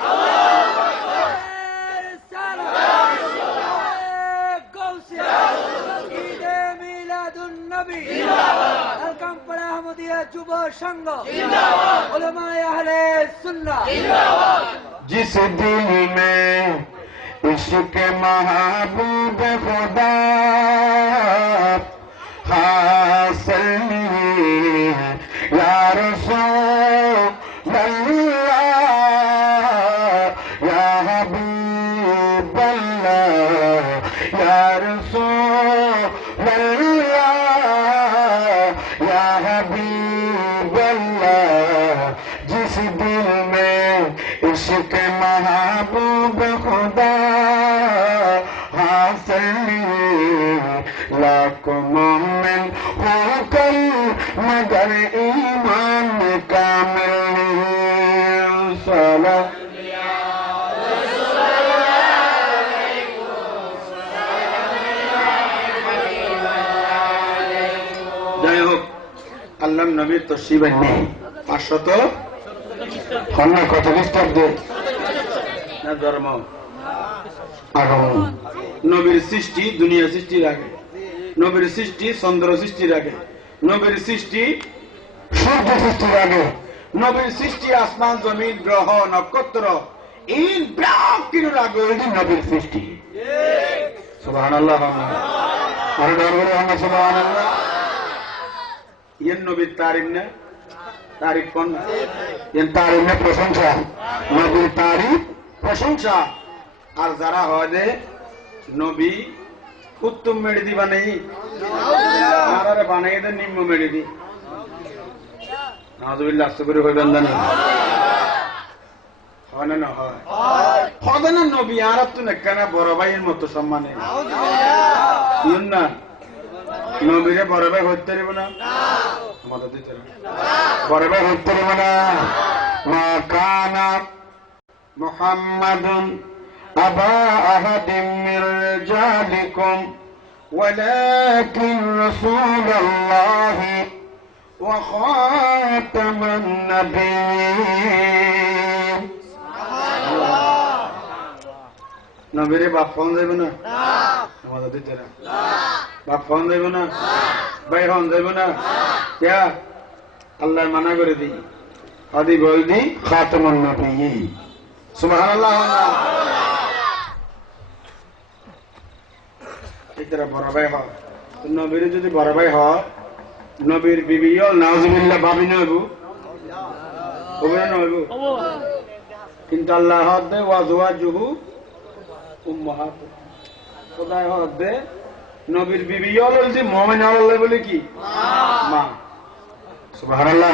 যুব সংঘ, উলামায়ে আহলে সুন্নাহ। जिस दिल में इश्क महबूब खुदा हासिल या रसूल अल्लाह या हबीब अल्लाह या रसूल अल्लाह या हबीब अल्लाह। जिस दिल में इश्क महबूब खुदा हासिल लाख मोमिन होकर मगर ईमान कामिल सलाम। যাই হোক, আল্লাহ নবীর তশরিফ নেই 500 কত খ্রিস্টাব্দে ধর্ম আগমন। নবীর সৃষ্টি দুনিয়া সৃষ্টির আগে, নবীর সৃষ্টি চন্দ্র সৃষ্টির আগে, নবীর সৃষ্টি সূর্য সৃষ্টির আগে, নবীর সৃষ্টি আসমান জমিন গ্রহ নক্ষত্র এই ব্রাহ্মণের আগে নবীর সৃষ্টি। সুবহানাল্লাহ, আর দরবারে আমরা সুবহানাল্লাহ। ইয়ের নবীর তারিফ না, তারিফ কোন এর তারিফ না প্রশংসা, নবীর তারিফ প্রশংসা। আর যারা হয় যে নবী উত্তম মেরে দিবা নেই, আর বানাই দে নিম্ন মেরে দি, নাযুবিল্লাহ আস্তে করে হইবেন না, হয় না হয়, হবে না। নবী আর তো নেকানা বড় ভাইয়ের মতো সম্মানে না, নবীরে বড় ভাই হইতে পারব না, আমাদের দিতে বড় ভাই হইতে পারব না। মা কানা মুহাম্মাদুন আবা আহাদিম মির রিজালিকুম ওয়ালাকিন রাসূলুল্লাহি ওয়া খাতামান নাবিয়্যিন। নবীরে বাপ ফোন দেব না, আমাদের দিতে না, বাপ ফোন দেব না, ভাই ফোন দেব না, क्या আল্লাহ মানা করে দি আদি বল দি খাতামুন নবিয়্যিন। সুবহানাল্লাহ। এটা বড় ভাই হয়, নবীর যদি বড় ভাই হয়, নবীর বিবিও নাউজুবিল্লাহ ভাবি নইব, হবে না নইব, কিন্তু আল্লাহ হদে ওয়াজওয়াজুহু উম্মাহাত, খোদায় হদে নবীর বিবিও বলছি মুমিন হলে বলে কি মা। সুবহানাল্লাহ।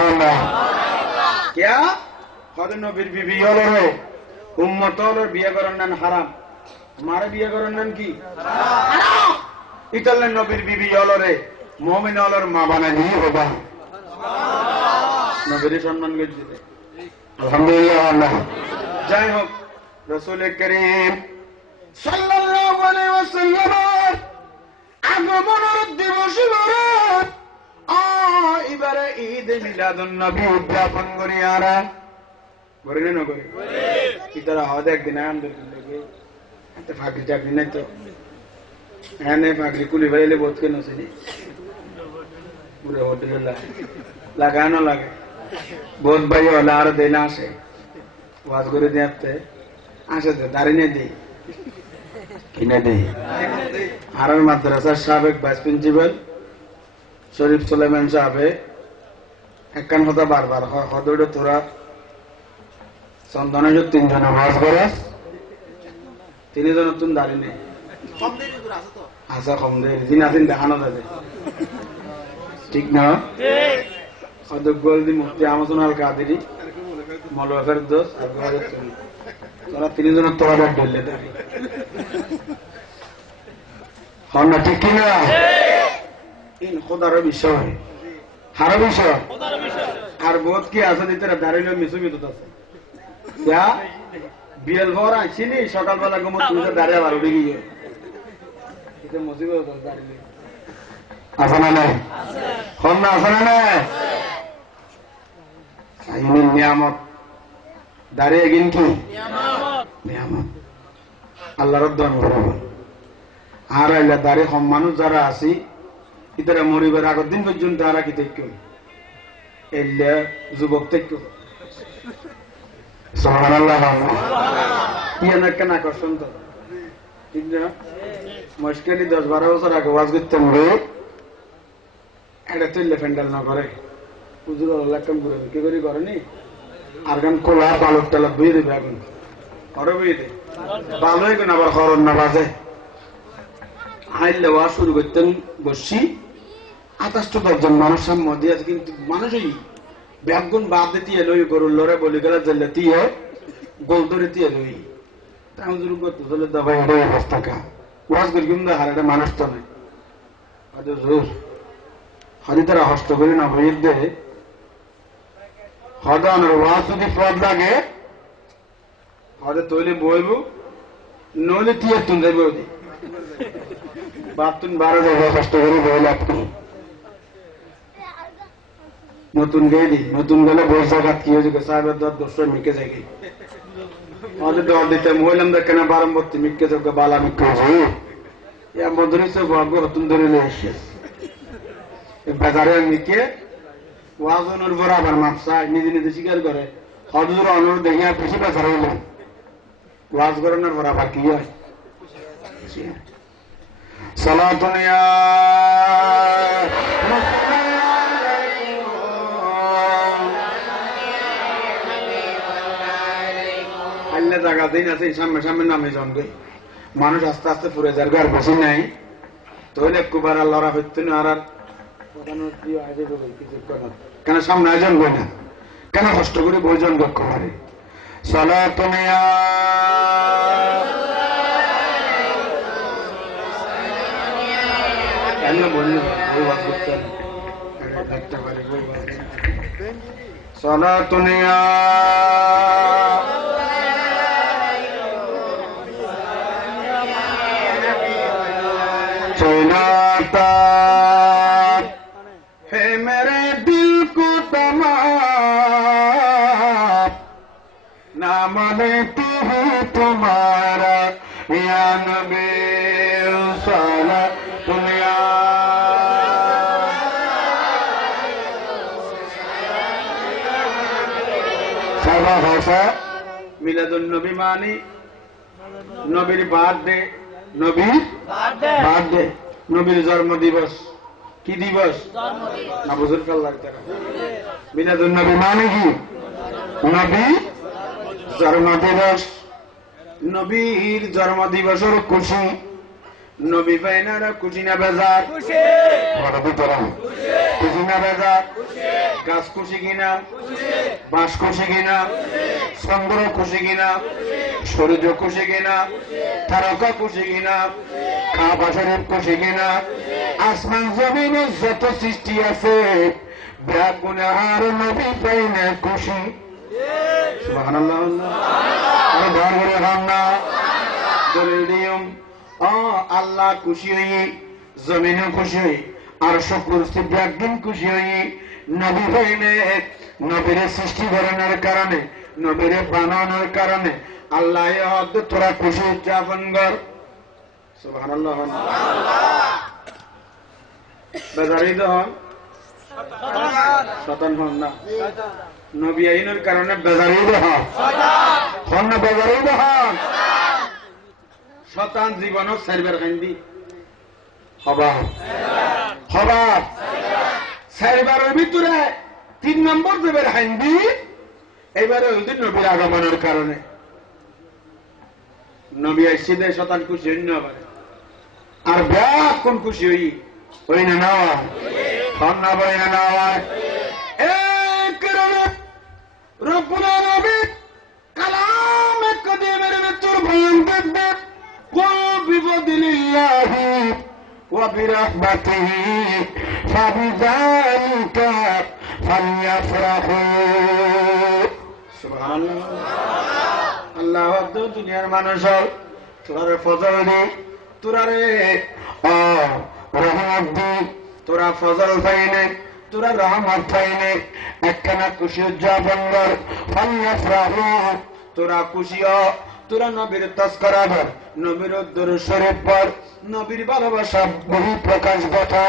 क्या হদে নবীর বিবি হলো রে উম্মত হলো বিয়ে করার নাম হারাম, মারে বিয়ে করার নাম কি হারাম। ইতালে নবীর বিবি হলো রে মুমিন হলোর মা বানাই দিয়ে বাবা নবীর সম্মান করছে আলহামদুলিল্লাহ। যাই হোক, রাসূল করিম সাল্লাল্লাহু আলাইহি ওয়াসাল্লাম আগমনের দিবস এবারে ঈদ মিলাদুন নবী উদযাপন করি। আর করে না করে কি তারা হওয়া একদিন আলহামদুলিল্লাহ ফাঁকরি চাকরি নাই তো, হ্যাঁ নেই ফাঁকরি কুলি ভাইলে বোধ কেন পুরো হোটেলে লাগানো লাগে বহুত ভাই হলে আরো দিন আসে ওয়াজ করে দিয়ে আসে দাঁড়িয়ে দিই কিনে দিই আর মাদ্রাসার সাবেক ভাইস প্রিন্সিপাল শরীফ সুলাইমান সাহেবে একখান কথা বারবার হয় হদৌড়ে তোরা চন্দনে তিনজনে ওয়াজ করে তিনজন নতুন দাঁড়িয়ে নেই আচ্ছা কম দেয় দিন আদিন দেখানো যাবে ঠিক না অধ্যক্ষ মুফতি আমাজন আল কাদেরি মৌলভীর দোষ আর তোরা তিনজনের তোরা ডলে দাঁড়িয়ে হন না ঠিক কিনা খোদারও বিষয় হারো বিষয় আর বোধ কি আছে তারা দাঁড়িয়ে মিশু বিদ্যুৎ আছে বিয়েল ঘর আসিনি সকালবেলা ঘুমো তুমি দাঁড়িয়ে আবার উঠে গিয়ে আসে না নাই হন না আসে না নাই নিয়ামত দাঁড়িয়ে গিন কি নিয়ামত আল্লাহর ধন্যবাদ আর আইলা দাঁড়িয়ে সব মানুষ যারা আছি ইতারা মরিবার আগের দিন পর্যন্ত তারা কি দেখব এলে যুবক দেখব সুবহানাল্লাহ ইয়ান একটা আকর্ষণ তো ঠিক না মুশকিলি 10-12 বছর আগে ওয়াজ করতাম রে এটা তুললে ফ্যান্ডাল না করে হুজুর আল্লাহ কাম করে কি করি করেনি আর গান কোলা বালক টালা বইয়ে দেবে এখন আরো বইয়ে দে ভালোই কেন আবার খরণ না বাজে আইলে ওয়াজ শুরু করতেন বসছি 28-10 মানুষ মধ্যে আছে কিন্তু মানুষই ব্যাগুন বাদ দিতে এলো গরুর লড়ে বলি গেলে জেলে দিয়ে গোল ধরে দিয়ে এলোই তাহলে শুরু করতে চলে দবাই এটা অবস্থা কা ওয়াজ করি কিন্তু হার এটা মানুষ তো নাই জোর হরি তারা হস্ত করি না বইয়ের দে হদানের ওয়াজ যদি পদ লাগে হদে তৈলে বইব নইলে টিয়ে তুন যাইব ওদি বাতুন 12 যাবে কষ্ট করে বইলে আপনি নতুন গেলি নতুন গেলে বই জায়গা কি হয়েছে সাহেবের দর 200 মিকে যায় আমাদের দর দিতে মহিলাম দেখে না বারম্বর্তী মিকে যোগ্য বালা মিকে হয়েছে ইয়া মধুরী সে ভাগ্য নতুন ধরে নিয়ে এসে বাজারে মিকে ওয়াজ অনুর আবার মাপসা নিজে নিজে স্বীকার করে হজুর অনুর দেখে বেশি বেচার হইল ওয়াজ করানোর পর আবার কি হয় সালাতুন ইয়া আল্লাহ জায়গা দিন আছে সামনে সামনে নামে জনবে মানুষ আস্তে আস্তে পুরে যার ঘর বসে নাই তাহলে কুবার আল্লাহরা হইতো না আর কেন সামনে আয়োজন বই না কেন কষ্ট করে বইজন লক্ষ্য করে সালাতুন ইয়া সালাতুন ইয়া चुनाता है मेरे दिल को तमाम नाम लेती हूँ तुम्हारा या नबी सालातुन या সারা ভাষা মিলাদুন নবী মানি নবীর বার্থডে নবীর বার্থডে নবীর জন্ম দিবস কি দিবস না বুঝুর কাল লাগতে মিলাদুন নবী মানে কি নবী জন্ম দিবস নবীর জন্ম দিবসের খুশি নবী বাইনারা খুশি না বেজার খুশি না বেজার গাছ খুশি কিনা বাঁশ খুশি কিনা চন্দ্র খুশি কিনা সূর্য খুশি কিনা তারকা খুশি কিনা কাবা শরীফ খুশি কিনা আসমান জমিনে যত সৃষ্টি আছে বেগুনার নবী পাইনে খুশি সুবহানাল্লাহ আর ধর্মের ভাঙনা জলিদিয়ম আল্লাহ খুশি হই জমিনে খুশি হই আর সকল সৃষ্টি একদিন খুশি হই নবী পাইনে নবীর সৃষ্টি করানোর কারণে নবীরে বানানোর কারণে আল্লাহ হদ তোরা খুশি উদযাপন কর সুবহানাল্লাহ বেজারি তো হন শতান হন না নবী আইনের কারণে বেজারি হন না বেজারি হন শতান জীবনও সাইবার কান্দি হবা হবা সাইবারের ভিতরে 3 নম্বর দেবের হান্দি এবারে ওই দিন নবীর আগমনের কারণে নবী আইসি দে শতান খুশি হইন আবার আর ব্যাক কোন খুশি হই না নেওয়া হন না বই না নেওয়া রব্বুল আলামিন কালামে কদিমের ভিতর বয়ান করবে কুল বিফদলিল্লাহি ওয়া বিরহমাতিহি ফাবিযালিকা ফালইফরাহু সুবহানাল্লাহ আল্লাহ আকবার দুনিয়ার মানুষ তোরে ফজল দি তোরারে রহমত দি তোরা ফজল পাইনে তোরা রহমত পাইনে একখানা খুশি উদযাপন কর ফালইফরাহু তোরা খুশিও তোরা নবীর তাজকিরা কর নবীর দরুদ শরীফ পড় নবীর ভালোবাসা বহু প্রকাশ কথা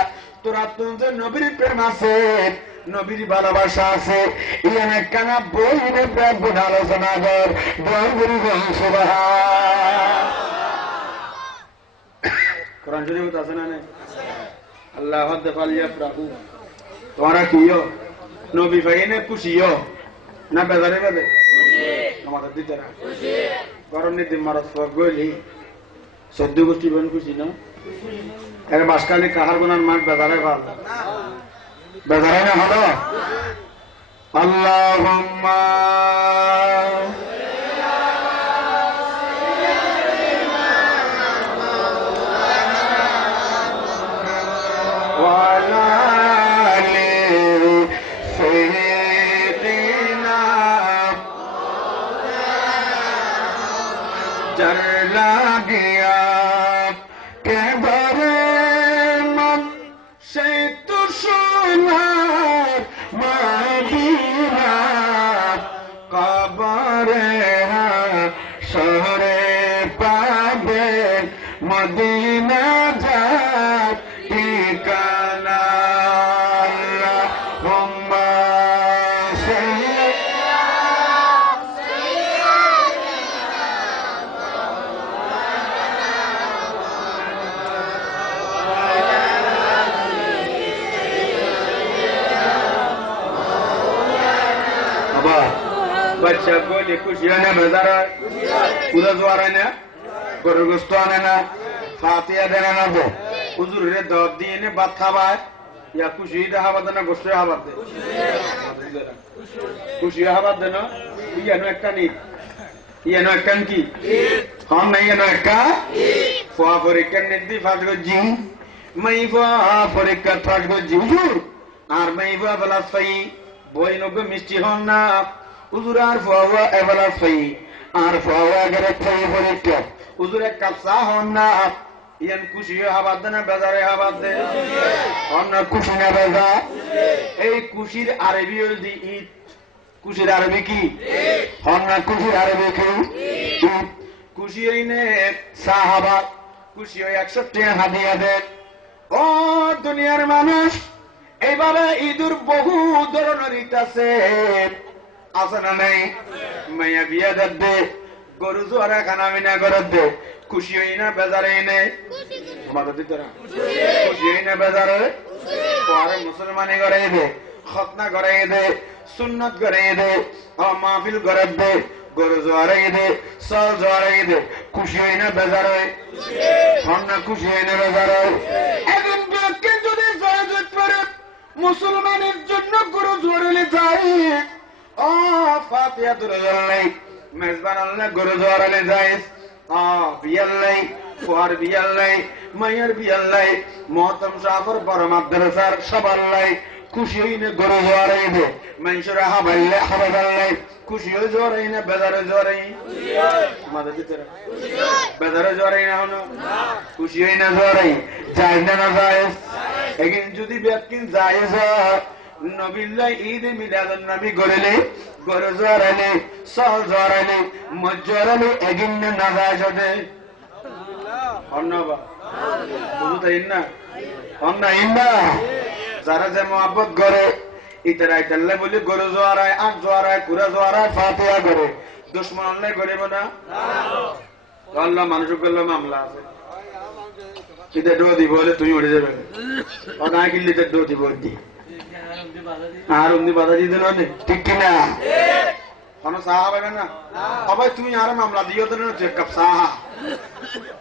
তোরা তোদের নবীর প্রেম আছে নবীর ভালোবাসা আছে ইয়ান একখানা বই নে প্রেম আলোচনা কর দোয়া করি সুবহান কোরআন শরীফে আছে না আল্লাহ হদ ফালইফরাহু তোরা কিও নবী ভাইনে খুশিও না বেজারে বেদে খুশি আমাদের দিতে না খুশি গরম নীতি মারস গলি সদ্য গোষ্ঠী বন খুশি না এর বাসকালে কাহার গুনার মান বেজারে ভাল বেজারে না হলো আল্লাহুম্মা লাগিয়া কেবারে মন সেই তো সোনার মদিনা কবরে শহরে পাবে মদিনা যায় ঠিকানা আল্লাহুম্মা बच्चा बोले खुशी आने बाजार उधर जो आ रहे ना गोरगोस्त आने ना फातिया देना ना वो उधर रे दौड़ दिए ने बात खावा है या खुशी रहा बात ना गुस्से रहा बात दे खुशी रहा बात देना ये नो एक का नहीं ये नो एक का की हम नहीं ये नो एक का फाफरिकन निधि फाटको जी मैं फाफरिकन फाटको जी उधर आर मैं वाला सही बोई नो को मिस्टी होना उजुर আর ফাওয়া এবালা ফই আর ফাওয়া গরে ফই ফরিক উজুর এক কাপসা হন না ইয়ান খুশি হাবাদ না বাজারে হাবাদ দে অন্য খুশি না বাজা এই খুশির আরবি হল দি ঈদ খুশির আরবি কি হন না খুশির আরবি কি ঈদ খুশি হইনে সাহাবা খুশি হই 100 টাকা হাদিয়া দেন ও দুনিয়ার মানুষ এইভাবে ঈদের বহু ধরনের ঈদ আছে আসনা নাই মাইয়া বিয়া দে গরু জোয়ারা খানা মিনা করত দে খুশি হই না বেজারে নে আমাদের দিতরা খুশি হই না বেজারে পরে মুসলমানি করে দে খতনা করে দে সুন্নত করে দে মাহফিল করে দে গরু জোয়ারা দে সল জোয়ারা দে খুশি হই না বেজারে না খুশি হই না বেজারে এখন ব্যক্তি যদি জয়জত করে মুসলমানের জন্য গরু জোয়ারে যায় ফাতিহা তুললাই মেজবান আল্লাহ গরু জোয়ারালে যাইস বিয়াল্লাই ফুয়ার বিয়াল্লাই মায়ের বিয়াল্লাই মহতম সাফর বড় মাদ্রাসার সবাল্লাই খুশি হইনে গরু জোয়ারাই দে মানুষের হাবাইলে হাবাইলাই খুশি হয়ে জোয়ারাই না বেজারে জোয়ারাই আমাদের ভিতরে বেজারে জোয়ারাই না হলো খুশি হই না জোয়ারাই যায় না না যায় এগিন যদি ব্যক্তি যায় নবিল্লাহ ঈদ মিলাদুন নবী গড়লে গরু জোয়ারালে সল জোয়ারালে মজ্জরালে এগিন না যায় জদে অন্নবা বুঝতে ইন্না অন্না ইন্না যারা যে মহব্বত করে ইতারা ইতাল্লে বলি গরু জোয়ারায় আট জোয়ারায় কুড়া জোয়ারায় ফাতিহা করে দুশ্মন অন্যায় করিব না আল্লাহ মানুষ করলে মামলা আছে কিতে ডো দিব বলে তুই উঠে যাবে না কিনলিতে ডো দিব আর অমনি বাধা দিতে নয় ঠিক কিনা কোনো সাহা পাবে না সবাই তুমি আর মামলা দিও তো চেক কাপ সাহা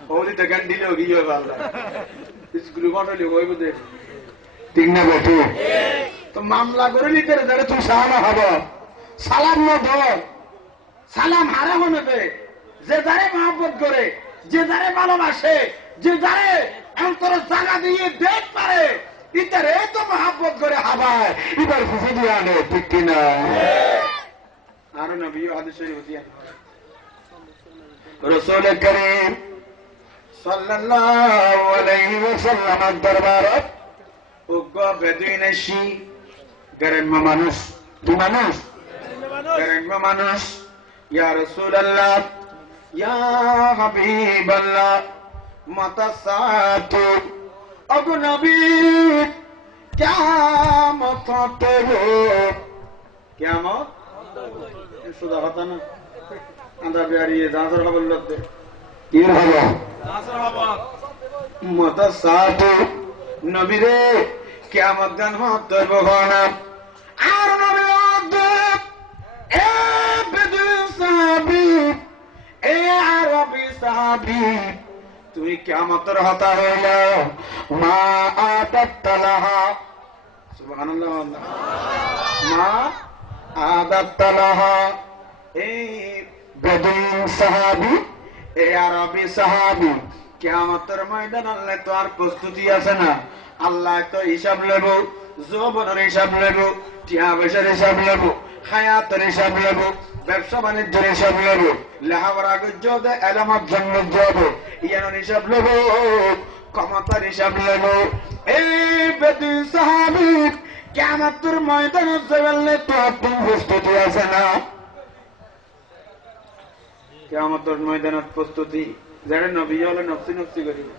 বৌদি দেখেন দিলে গিয়ে আল্লাহ স্কুল ঘটলি ওই বুঝে ঠিক না বেটু তো মামলা করে নিতে রে তুই সাহানা হব সালাম ন ধর সালাম হারা মনে দে যে যারে মহব্বত করে যে যারে ভালোবাসে যে যারে অন্তর জায়গা দিয়ে দেখ পারে ইতারে তো মহব্বত করে হাবায় এবার খুশি দিয়ে আনে ঠিক কিনা আরো নবী হাদিস শরীফ দিয়া রাসূল করিম সাল্লাল্লাহু আলাইহি ওয়াসাল্লাম দরবারত উগ্র বেদুইনশি গ্রাম্য মানুষ কি মানুষ গ্রাম্য মানুষ ইয়া রাসূলুল্লাহ ইয়া হাবিবাল্লাহ মাতা সাতু ওগো নবী কিয়ামত হবে কিয়ামত সুদা হতা না আন্দা বিহারিয়ে দাসর খবর লতে কি হবে দাসর হবে মাতা সাতু নবী রে কিয়ামত গান হতে বহনা আর নবী এ বেদুইন সাহাবী এ আরবি সাহাবী তুই কিয়ামতের হতা হইল মা আদাত্তালাহা সুবহানাল্লাহ মা আদাত্তালাহা এই বেদুইন সাহাবী এ আরবি সাহাবী কিয়ামতের ময়দান আল্লাহ তো আর প্রস্তুতি আছে না আল্লাহ তো হিসাব নেব যৌবনের হিসাব নেব টিয়া পয়সার হিসাব নেব হায়াতের হিসাব নেব ব্যবসা বাণিজ্যের হিসাব নেব লেখাপড়া গজ্জে এলামত জন্ম যাবে ইয়ানোর হিসাব নেব ক্ষমতার হিসাব নেব এই বেদুইন সাহাবী কিয়ামতের ময়দানে যাবেলে তো আপনি প্রস্তুতি আছে না কিয়ামতের ময়দানের প্রস্তুতি যারা নবী হলে নফসি নফসি করিব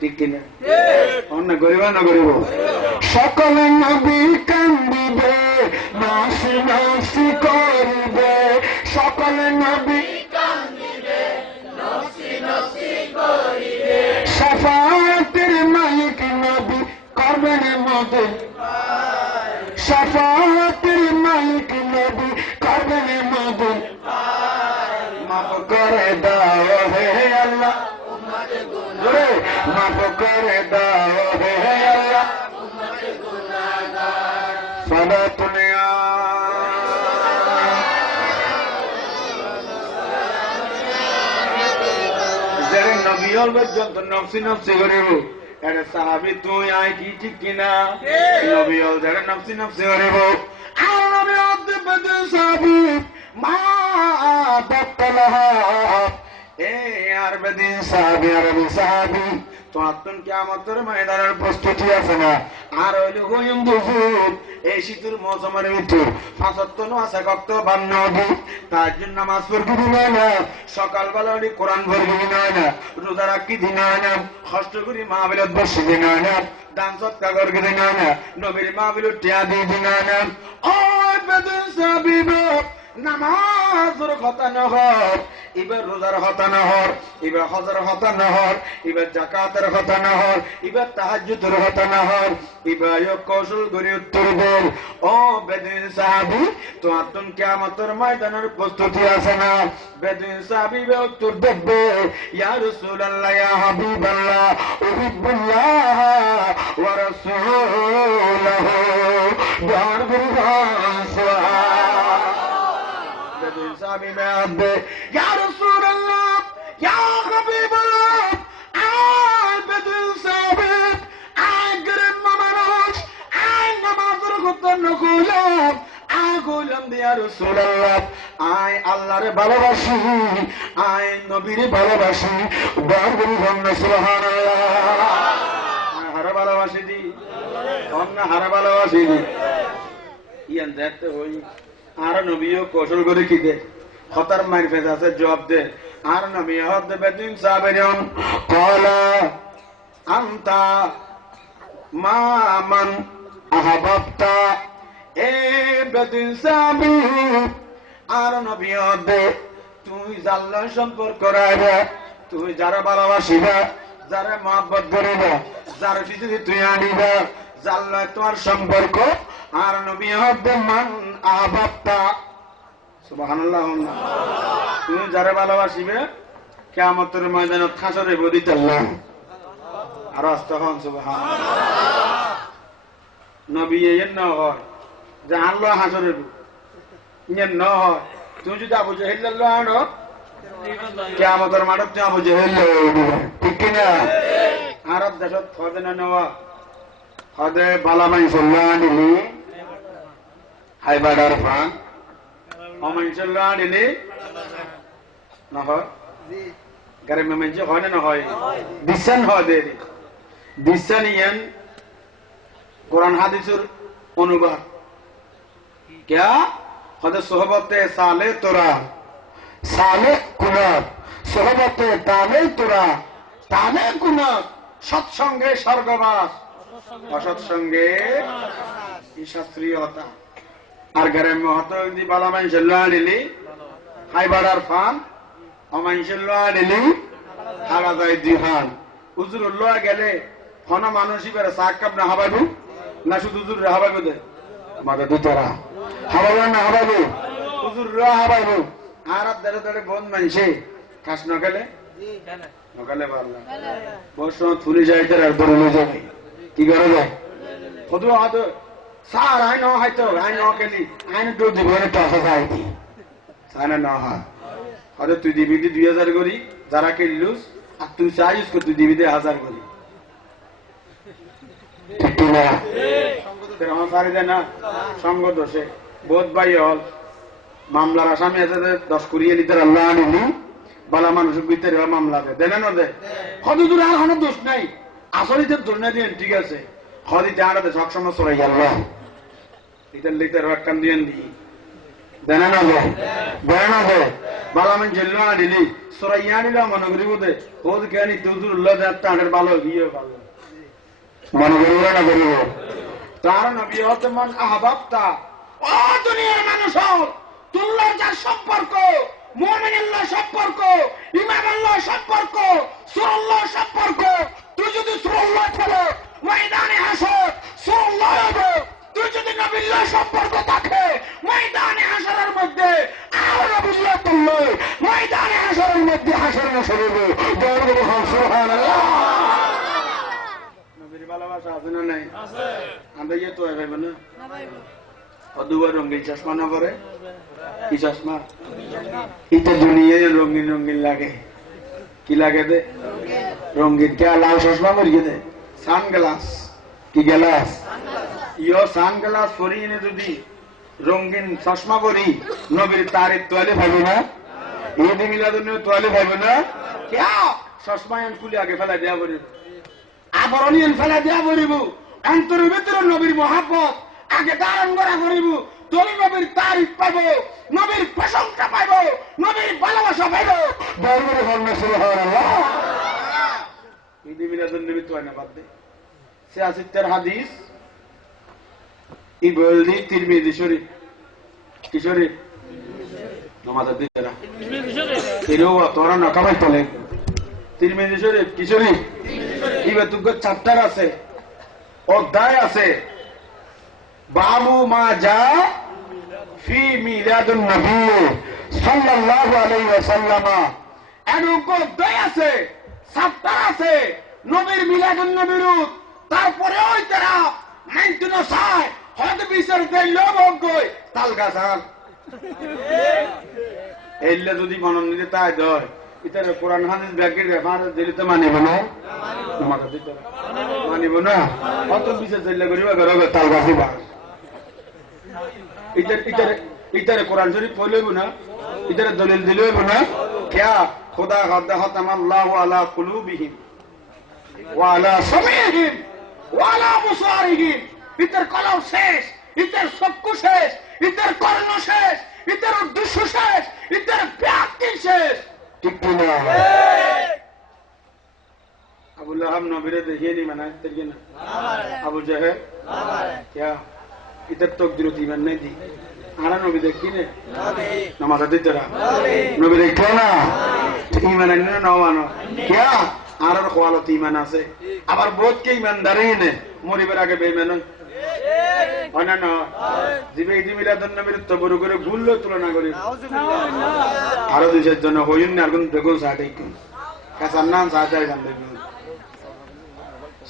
ঠিক কিনা অন্য গরিব না গরিব সকলে নবী কান্দিবে নাসি নাসি করিবে সকলে নবী কান্দিবে নাসি নাসি করিবে শাফাআতের মালিক নবী করবেন মদন শাফাআতের মালিক নবী করবেন মদন মাফ করে দাও হে আল্লাহ মাফ করে দাও হে আল্লাহ সালাতুনিয়া যারা নবী হল পর্যন্ত নফসি নফসি করিব এটা সাহাবী তুই আয় কি ঠিক কিনা নবী হল যারা নফসি নফসি করিব আর নবী হল বেদুইন সাহাবী মা আদাত্তালাহা আর বেদিন সাহাবী আরবি সাহাবী তো আত্মন কিয়ামতের ময়দানের প্রস্তুতি আছে না আর হইল গয়ম দুপুর এই শীতের মৌসুমের ভিতর 75 আছে কত 52 তাহাজ্জুদ নামাজ পড়বি না সকালবেলা ওই কোরআন পড়বি না রোজা রাখি দিন না কষ্ট করি মাহফিলত বসে দিন না দান সদকা করবি দিন না নবীর মাহফিলত টিয়া দিয়ে দিন না ও বেদিন সাহাবী নামাজের কথা নহর এবার রোজার কথা নহর এবার হজের কথা নহর এবার যাকাতের কথা নহর এবার তাহাজ্জুদের কথা নহর এবার কৌশল করে উত্তর দেন ও বেদুইন সাহাবী তো আতুন কিয়ামতের ময়দানের প্রস্তুতি আছে না বেদুইন সাহাবী উত্তর দেবে ইয়া রাসূলুল্লাহ ইয়া হাবিবাল্লাহ উহিব্বুল্লাহ ওয়া রাসূলুহু সাহাবী মেয়াদে ইয়া রাসূলুল্লাহ ইয়া হাবিবাল্লাহ আয় বেদুইন সাহাবী আয় গরিব মানুষ আয় নামাজের কথা নকুলাম আয় গোলাম ইয়া রাসূলুল্লাহ আয় আল্লাহরে ভালোবাসি আয় নবীরে ভালোবাসি বড় বড় সুবহানাল্লাহ হারা ভালোবাসি দি অন্য হারা ভালোবাসি দি ইয়ান দেখতে হই আর নবীও কৌশল করে কি দে হতার মাইর ফেজ আছে জবাব দে আর নবী হদ বেদুইন সাহাবীন কলা আনতা মান আহাবাবতা এ বেদিন সাবি আর নবী দে তুই জাল্লার সম্পর্ক রাখবে তুই যারা ভালোবাসিবা যারা মহব্বত করিবা যার পিছনে তুই আনিবা জাল্লাহ তোমার সম্পর্ক আর নবী দে মান আহাবাবতা সুবহানাল্লাহ তুমি যারা ভালোবাসিবে কিয়ামতের ময়দানে হাসরে বদিত আল্লাহ আর আস্তাগফিরুল্লাহ সুবহানাল্লাহ নবী এর না হয় যে আল্লাহ হাসরে ইয়ে ন হয় তুমি যদি আবু জাহেল আল্লাহ আনো কিয়ামতের মাঠে তুমি আবু জাহেল ঠিক কি না আরব দেশত খদে না নেওয়া খদে বালামাই সাল্লাহ আলাইহি হাইবাডার ফান অমাইসাল্লাহ আলাইহি না হয় গরে মে মেজে হয় না হয় দিশন হয় দে দিশনিয়ান কোরআন হাদিসের অনুবাদ क्या खुद सोहबते साले तुरा साले कुनत सोहबते ताले तुरा ताले कुनत सत्संगे स्वर्गवास असत्संगे शास्त्रीयता আর ঘরে মহতদি বালামান সাল্লাল্লাহু আলাইহি হাইবাড়ার ফান অমান সাল্লাল্লাহু আলাইহি হারাদাই দিহান হুজুরুল্লাহ গেলে ফনা মানুষই বের সাকাব না হাবাবু না শুধু হুজুর হাবাবু দে আমাদের দুতরা হাবাবু না হাবাবু হুজুর হাবাবু আর দরে দরে বন মানছে কাশ না গেলে নকালে পারলা বস থুলি যাইতে আর দরলে যাবে কি করে যায় কত হাত সার আই ন হয়তো আই ন কেলি আই তো দিবনে টাকা যাইতি সানা না হা আরে তুই দিবি 2000 করি যারা কিলুস আর তুই চাইস কত তুই দিবি 1000 করি ঠিক না ঠিক আমার সারি দেয় না সঙ্গ দোষে বোধ ভাই হল মামলার আসামি আছে 10 কোটি লিটার আল্লাহ আনিলি বালা মানুষের ভিতরে মামলা দেয় না দে কত দূর আর কোনো দোষ নাই আসলে দোষ না দিয়ে ঠিক আছে হদি দাঁড়াতে সবসময় সরাই গেল ইতার লিটার রাখান দিয়ে দি দেনা না দে দেনা দে বালা মান জেল না দিলি সরাইয়া নিলা মনে করি বোধে ওদ কেনি তুজুল্লাহ যাত্রা আগের ভালো বিয়ে ভালো মনে করি না করিব তার নবী হতে মান আহবাবতা ও দুনিয়ার মানুষ তুল্লার যার সম্পর্ক মুমিনুল্লাহ সম্পর্ক ইমানুল্লাহ সম্পর্ক সুরুল্লাহ সম্পর্ক তুই যদি সুরুল্লাহ ফেলো ময়দানে হাসর সুরুল্লাহ হবে তুই যদি নবিল্লাহ সম্পর্ক থাকে ময়দানে হাসরের মধ্যে আর নবিল্লাহ তুল্লাহ ময়দানে হাসরের মধ্যে হাসর হাসর হবে দরুদ সুবহানাল্লাহ নবীর ভালোবাসা আছে না নাই আছে আমরা যে তো ভাইব না অদুবার রঙিন চশমা না পরে কি চশমা এটা দুনিয়ায় রঙিন রঙিন লাগে কি লাগে দে রঙিন কে লাল চশমা পরিয়ে দে সানগ্লাস কি গ্লাস ইয়ো সানগ্লাস পরিয়ে নে যদি রঙিন চশমা পরি নবীর তারিখ তোয়ালে ভাইব না ঈদ মিলাদুন তোয়ালে ভাইব না কে চশমা এন খুলে আগে ফেলা দেয়া পড়ি আবরণীয় ফেলা দেয়া পড়িব অন্তরের ভিতরে নবীর মহব্বত আগে ধারণ করা করিব তুই নবীর তারিফ পাইব নবীর প্রশংসা পাইব নবীর ভালোবাসা পাইব দরবারে বলনা সুবহানাল্লাহ ঈদ মিলাদুন নবী তো না বাদ দে সিয়াসতের হাদিস ইবলি তিরমিজি শরীফ কি শরীফ নামাজ দিরা তিরমিজি শরীফ এরো তোরা না কামাই তলে তিরমিজি শরীফ কি শরীফ ইবে তুগ চ্যাপ্টার আছে অধ্যায় আছে বাবু মা যা ফি মিলাদুন নবী সাল্লাল্লাহু আলাইহি ওয়াসাল্লাম এরূপ অধ্যায় আছে চ্যাপ্টার আছে নবীর মিলাদুন নবীর তারপরে ওই তারা মানতে না চায় হয়তো বিচার দেয় লোক কই তালগা সাল এলে যদি মনন নিতে তাই ধর ইতার কোরআন হাদিস ব্যাগের ব্যাপার দিলে তো মানিব না তোমাকে দিতে মানিব না কত বিচার দিলে করিবা ঘর তালগা দিবা इधर कुरान शरीफ बोलेबो ना इधर दलील दिलेबो ना क्या खुदा खतम अल्लाह अला कुलूबिहिम व अला समीहिम व अला अबसारिहिम इधर कलम शेष इधर चक्षु शेष इधर कर्ण शेष इधर उद्देश्य शेष इधर व्याप्ति शेष ठीक ना আবু अबू लहब नबीरे देखिए नहीं मना तेरी ना अबू जहल क्या इधर तो गिरती ईमान नहीं दी आना नबी देखी ने नमाज आते जरा नबी देखो ना ईमान नहीं ना मानो क्या आरर ख्वालत ईमान आसे अबर बहुत के ईमानदारी ने मोरी बरा के बेईमान ना ना जिबे इदी मिलादुन नबीर तो बড় করে গুল্লো তুলনা করি আরো দুইশের জন্য হইন না আগুন বেগুন সাথে কি কাসার নাম সাথে গান দেখুন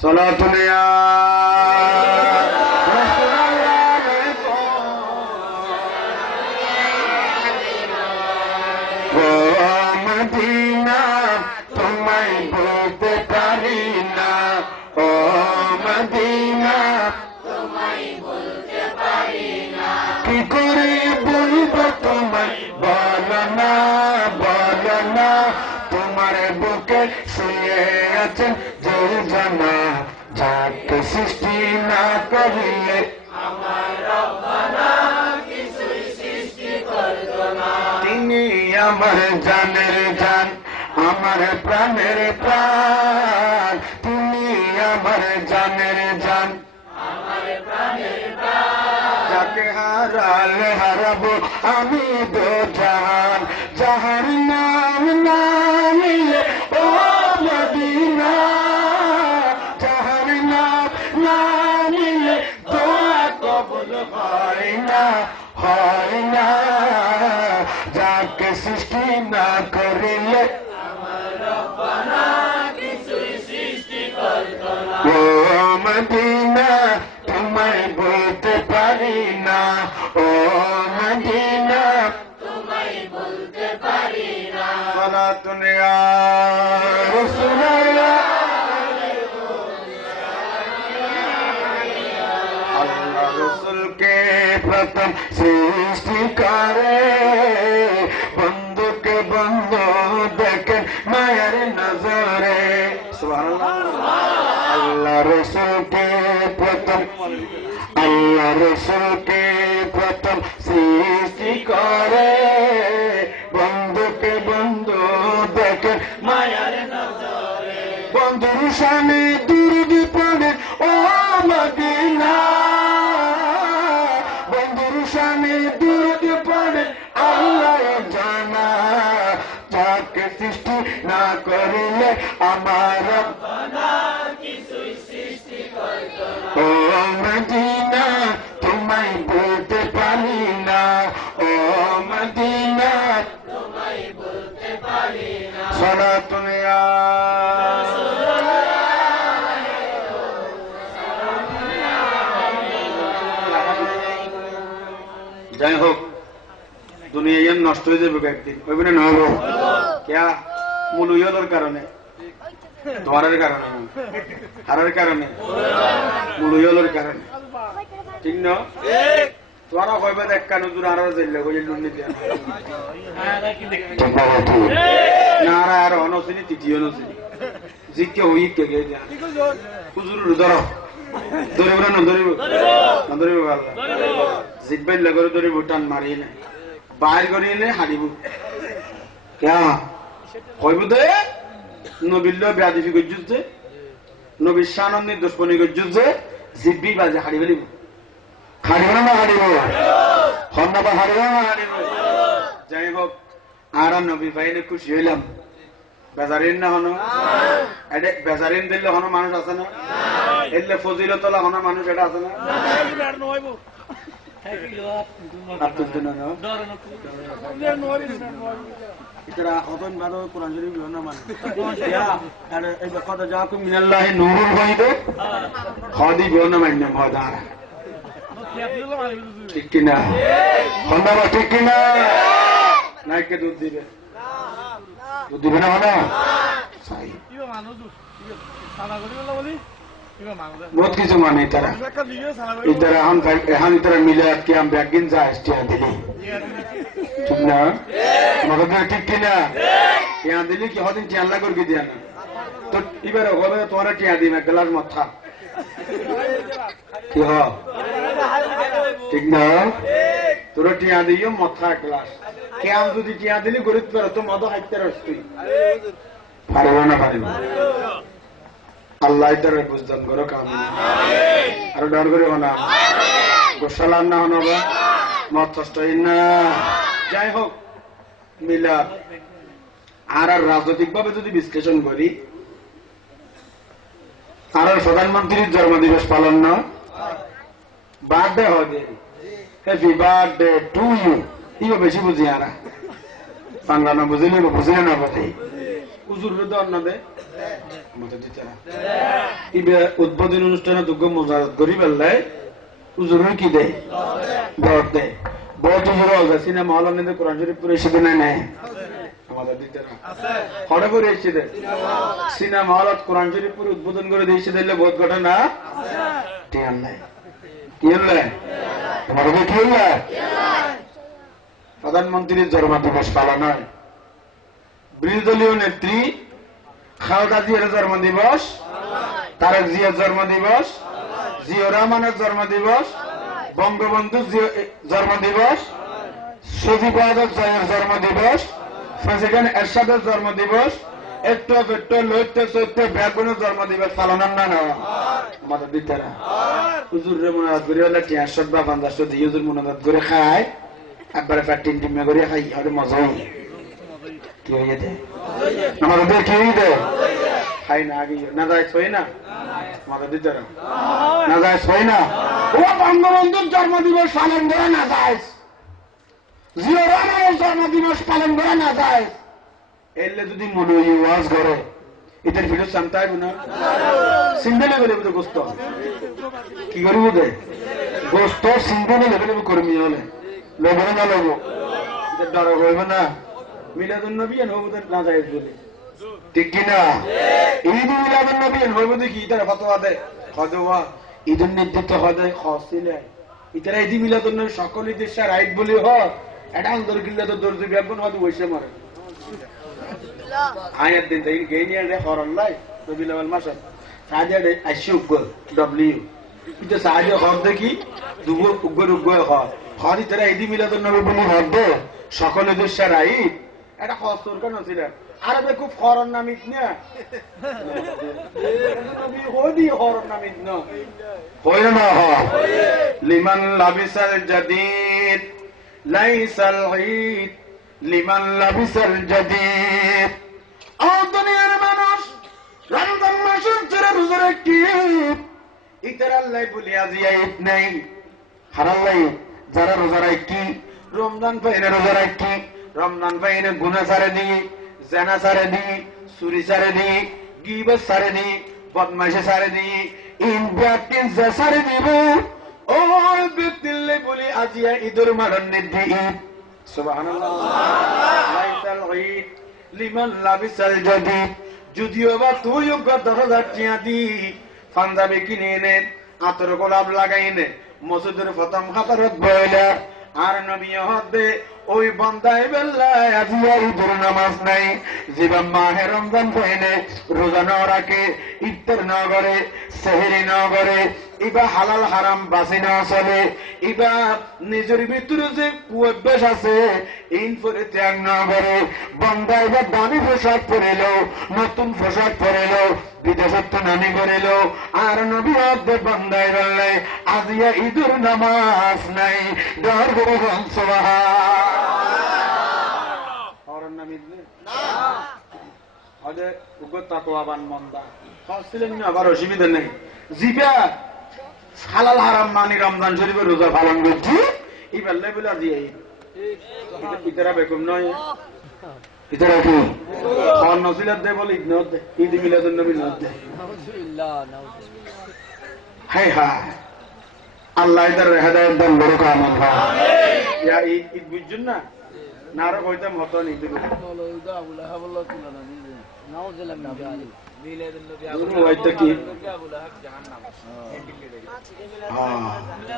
সালাতুল ইয়া মদিনা তোমায় বলতে পারি না ও মদিনা তোমায় বলতে পারি না কি করে বলবো তোমায় বলো না তোমার বুকে শুয়ে আছেন জলজানা যাকে সৃষ্টি না করিলে আমার রব্বানা কিছুই সৃষ্টি করতো না তিনি আমার জানের জান আমার প্রাণের প্রাণ তুমি আমার জানের জান আমার প্রাণের প্রাণ যাকে হারালে হারাবো আমি দো জাহান যাহার নাম না নিলে ও মদিনা যাহার নাম না নিলে দোয়া কবুল হয় না যাকে সৃষ্টি না করিলে আমার রব্বানা কিছুই সৃষ্টি করতো না ও মদিনা তোমায় বলতে পারি না ও মদিনা তোমায় বলতে পারি না সালাতুন ইয়া রাসূলুল্লাহ আল্লাহ রাসূলকে প্রথম সৃষ্টি করে বন্ধুকে বন্ধু দেখেন মায়ের নজরে সুবহানাল্লাহ আল্লাহ রাসূলকে প্রথম সৃষ্টি করে বন্ধুকে বন্ধু দেখেন মায়ের নজরে বন্ধুর সামনে দুরূদ পড়ে ও মদিনা বন্ধুর সামনে দুরূদ পড়ে আল্লাহ জানা যাকে সৃষ্টি না করিলে আমার রব্বানা কিছুই সৃষ্টি করতো না ও মদিনা তোমায় বলতে পারি না ও মদিনা তোমায় বলতে পারি না সালাতুন ইয়া যাই হোক দুনিয়া ইয়ান নষ্ট হয়ে যাবে একদিন ওইখানে না হবো ক্যা মুলুয়লের কারণে ধরার কারণে হারার কারণে মুলুয়লের কারণে ঠিক না তোরা কইবে দেখ কানো দূর আরো যাইলে কই লুন্নি দিয়া না আর অনসিনি তৃতীয় নসিনি জিকে হই কে গে যা হুজুর ধরো ধরিব না ধরিব ভালো জিতবাই লাগরে ধরিব টান মারি না বাইর করিলে হারিব ক্যা কইব দে নবিল্ল বেয়াদিফি গজ্জুতে নবীর শানন্দি দুশ্মনী গজ্জুতে জিব্বি বাজে হারি ফেলিব হারিব না হারিব হন্নবা হারিব না হারিব যাই হোক আর নবী ভাইনে খুশি হইলাম বেজারিন না হনো এটা বেজারিন দিলে হনো মানুষ আছে না এলে ফজিলতলা হনো মানুষ এটা আছে না ইতরা হতন বারো কোরআন শরীফ না মানে আর এই কথা যা কো মিনাল্লাহি নূরুল বাইদে খাদি বিনা মানে মদার ঠিক কি না হন্দাবা ঠিক কি না নাইকে দুধ দিবে না না সাই बहुत কিছু মানে তারা ইতারা এখন ইতারা মিলে কি আম ব্যাগিন যা স্টিয়া দিলি ঠিক না মগজ ঠিক কি না টিয়া দিলি কি হদিন টিয়া আল্লাহ করবি দিয়া না তো এবারে হবে তোরা টিয়া দিবে গ্লাস মাথা কি হ ঠিক না তোরা টিয়া দিও মাথা গ্লাস কে আম যদি টিয়া দিলি গরিব করে তো মদ হাইতে রস তুই পারবো না আল্লাহ তার বুঝদান করো কামিন আর ডর করে না গোসালাম না হনবা মত কষ্ট না যাই হোক মিলাদ আর রাজনৈতিক ভাবে যদি বিশ্লেষণ করি আর প্রধানমন্ত্রীর জন্মদিবস পালন না বার্থডে হবে হ্যাপি বার্থডে টু ইউ ইও বেশি বুঝি আর বাংলা না বুঝিলে বুঝিলে না বলে হুজুর তো অন্য দে মতো দিতে না ইবে উদ্বোধনী অনুষ্ঠানে যোগ্য মোজারত করি বেলায় হুজুর কি দেয় ভোট দেয় ভোট হুজুর হবে সিনেমা হল নিতে কোরআন শরীফ পুরো এসে দেয় নেয় আমাদের দিতে না হরে করে এসে দেয় সিনেমা হলত কোরআন শরীফ পুরো উদ্বোধন করে দিয়ে এসে দিলে ভোট ঘটে না টিয়ার নাই কি হলে তোমার কি হলে প্রধানমন্ত্রীর জন্মদিবস পালন হয় বিরোধী দলীয় নেত্রী খালেদা জিয়ার জন্মদিবস তারেক জিয়ার জন্মদিবস জিয়াউর রহমানের জন্মদিবস বঙ্গবন্ধু জন্মদিবস সজীব ওয়াজেদ জয়ের জন্মদিবস প্রেসিডেন্ট এরশাদের জন্মদিবস একটু একটু লইতে চৈতে ব্যাগুনের জন্মদিবস পালনের না নেওয়া আমাদের দিতে না হুজুর রে মোনাজাত করে হলে 500 বা 500 দিয়ে হুজুর মোনাজাত করে খায় একবারে ফ্যাট টিম করে খাই আর মজা কি হয়ে দেয় আমাদের কি হয়ে দেয় খাই না আগে না যায় ছয় না আমাদের দিতে না যায় ছয় না ও বঙ্গবন্ধুর জন্মদিবস পালন করে না যায় জিয়াউর রহমানের জন্মদিবস পালন করে না যায় এলে যদি মনে ওয়াজ করে এদের ভিডিও শান্তি হবে না সিঙ্গেলে বলে বুঝে গোস্ত কি করিব দে গোস্ত সিঙ্গেলে লেভেলে কর্মী হলে লোভে না লোভ ডর হইবে না মিলাদুন নবী হইব না যায় বলে ঠিক কিনা ঈদ মিলাদুন নবী হইব দেখি ইতারা ফতোয়া দেয় হদওয়া ঈদের নির্দিষ্ট হদে খসিলে ইতারা ঈদ মিলাদুন নবী সকল ঈদের রাইট বলি হয় এটা আন্দর গিল্লা তো দর্জি ব্যাপন হদ বসে মরে আয়াত দিন তাই গেনিয়া রে হরল্লাই নবী লেভেল মাসা সাজা দে আশুক ডব্লিউ কিন্তু সাজা হর দেখি দুগো উগ্র উগ্র হয় হরি তারা ঈদ মিলাদুন নবী বলি হদ সকল ঈদের রাইট এটা খসর কেন ছিল আরবে খুব হরন নামিত না নবী হদি হরন নামিত না হয় না লিমান লাবিসাল জাদিদ লাইসাল ঈদ লিমান লাবিসাল জাদিদ ও দুনিয়ার মানুষ রমজান মাসের যারা রোজা রাখি ইতার আল্লাহ বলি আজ ঈদ নাই হারাল্লাই যারা রোজা রাখি রমজান পাইনে রোজা রাখি রমজান পাইনে গুনাহ ছাড়ে দি জানা ছাড়ে দি চুরি ছাড়ে দি গীবত ছাড়ে দি বদমাইশি ছাড়ে দি ইন ব্যক্তির যা ছাড়ে দিব ও ব্যক্তিলে বলি আজিয়া ঈদের মারণ নিদি ঈদ সুবহানাল্লাহ লাইসাল ঈদ লিমান লাবিসাল জাদিদ যদিও বা তুই 10,000 টাকা দি পাঞ্জাবি কিনে এনে আতর গোলাপ লাগাই নে মসজিদের প্রথম হাতারত বইলা আর নবী হদে ওই বান্দায় বেলায় আজিয়া ঈদের নামাজ নাই জিবা মাহে রমজান পাইনে রোজা না রাখে ইফতার না করে সেহরি না করে ইবা হালাল হারাম বাসি না চলে ইবা নিজের ভিতরে যে কুঅভ্যাস আছে ইন পরে ত্যাগ না করে বান্দা ইবা দামি পোশাক পরিল নতুন পোশাক পরিল বিদেশত্ব নানি করিল আর নবী হদে বান্দায় বেলায় আজিয়া ঈদের নামাজ নাই ডর করে সুবহান আবার অসুবিধা নেই জিবা হালাল হারাম মানি রমজান শরীফের রোজা পালন করছি এই বেলা বলে দিয়ে ইতারা বেগম নয় ইতারা কি নসিলাত দেয় বলে ঈদ মিলাদুন নবী নদ দেয় হাই হাই আল্লাহ ইতার হেদায়েত দান বড় কামল ইয়া ঈদ বুঝছেন না নারো কইতাম হতো নি দিবে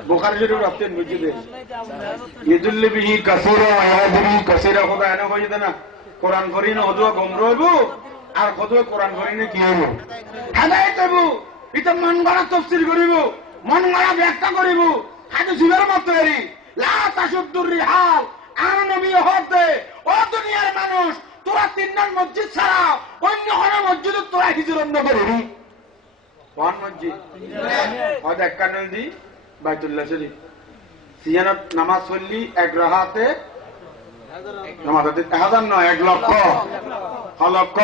বুখারী শরীফ রাখতেন বুঝিবে ইদুল্লি বিহি কাসীরা ওয়া ইয়াদিহি কাসীরা খোদা এনে কইতে না কোরআন পড়ি না হদুয়া গম রইব আর হদুয়া কোরআন পড়ি না কি হইব হেদায়েত হইব এটা মন গড়া তাফসীর করিব মন গড়া ব্যাখ্যা করিব হাদিস জিবের মত এরি লা তাশুদ্দুর রিহাল আর নবী হতে ও দুনিয়ার মানুষ তোরা 3 নং মসজিদ ছাড়া অন্য কোন মসজিদে তোরা হিজরত না করবি ওয়ান মসজিদ হয়তো একটা নই দি বাইতুল্লাহ শরীফ সিয়ানত নামাজ পড়লি এক রাহাতে নামাজ 1000 নয় 1 লক্ষ লক্ষ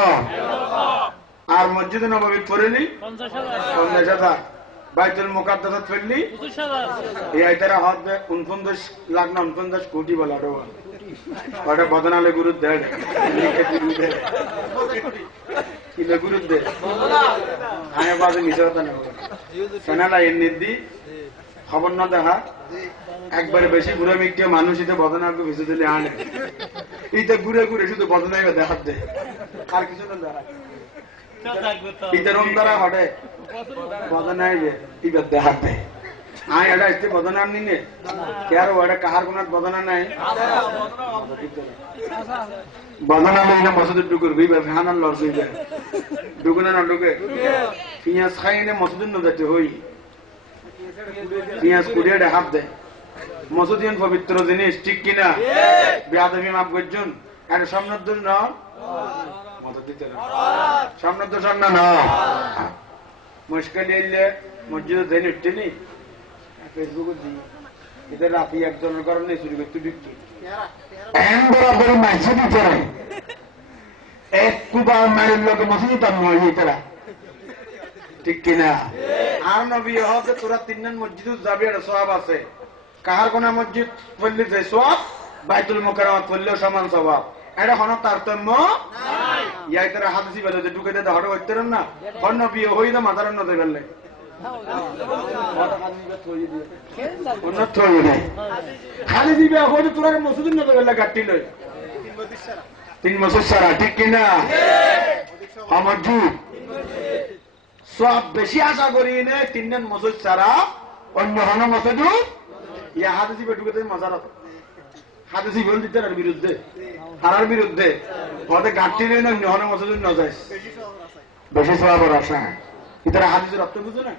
আর মসজিদে নববী পড়লি 50,000 বাইতুল মুকাদ্দাসাত পড়লি 25,000 এই আইতারা হবে 49 লাখ না 49 কোটি বলা ওটা বদনালে গুরু দেয় কি গুরু দেয় আমি বাজে মিশে কথা না সেনালা এর নির্দি খবর না দেখা একবারে বেশি ঘুরে মিটে মানুষ ইতে বদনাকে ভিজে দিলে আনে ইতে ঘুরে ঘুরে শুধু বদনাই দেখাত দেয় আর কিছু না দেখা ইতে রম দ্বারা হটে বদনাই ইবে দেখাত দেয় আয় এটা ইতে বদনার নিনে কে আর ওটা কাহার কোন বদনা নাই বদনা লইলে মসজিদে ঢুকুর বিবে ফ্যানার লস হয়ে যায় ঢুকে না ঢুকে পিঁয়াজ খাই এনে মসজিদে না যেতে হই পিঁয়াজ কুড়িয়ে হাত দেয় মসজিদ পবিত্র জিনিস ঠিক কিনা বেয়াদবি মাপ করছেন আর সামনের দূর না সামনের দূর সামনে না মুশকিল এলে মসজিদে দেন উঠছেনি ফেসবুকে দিই এদের রাতি একজনের কারণে চুরি করতে ঢুকছি বরাবর মাইছে দিতে এক কুবা মায়ের লোক মসজিদ তার নয় তারা ঠিক কিনা আর নবী হতে তোরা 3 জন মসজিদ যাবি আর সওয়াব আছে কাহার কোন মসজিদ পড়লে যে সওয়াব বাইতুল মুকাররমাত পড়লেও সমান সওয়াব এটা কোনো তারতম্য নাই ইয়াই তারা হাদিসি বলে যে ঢুকে দে হড় হইতেন না কোন নবী হই না মাদার নতে গেলে খালি দিবে হইলে তোরা মসজিদ নতে গেলে গাটি লই 3 বছর সারা ঠিক কিনা আমার যুগ সব বেশি আশা করি নে 3 জন মসজিদ ছাড়া অন্য হন মসজিদ ইয়া হাদিসি ঢুকে দেয় মজারত হাদিসি বল দিতে আর বিরুদ্ধে হারার বিরুদ্ধে পদে গাঁটটি নেই না হন মসজিদ না যায় বেশি সওয়াবের আশা ইতারা হাদিসের অর্থ বুঝে না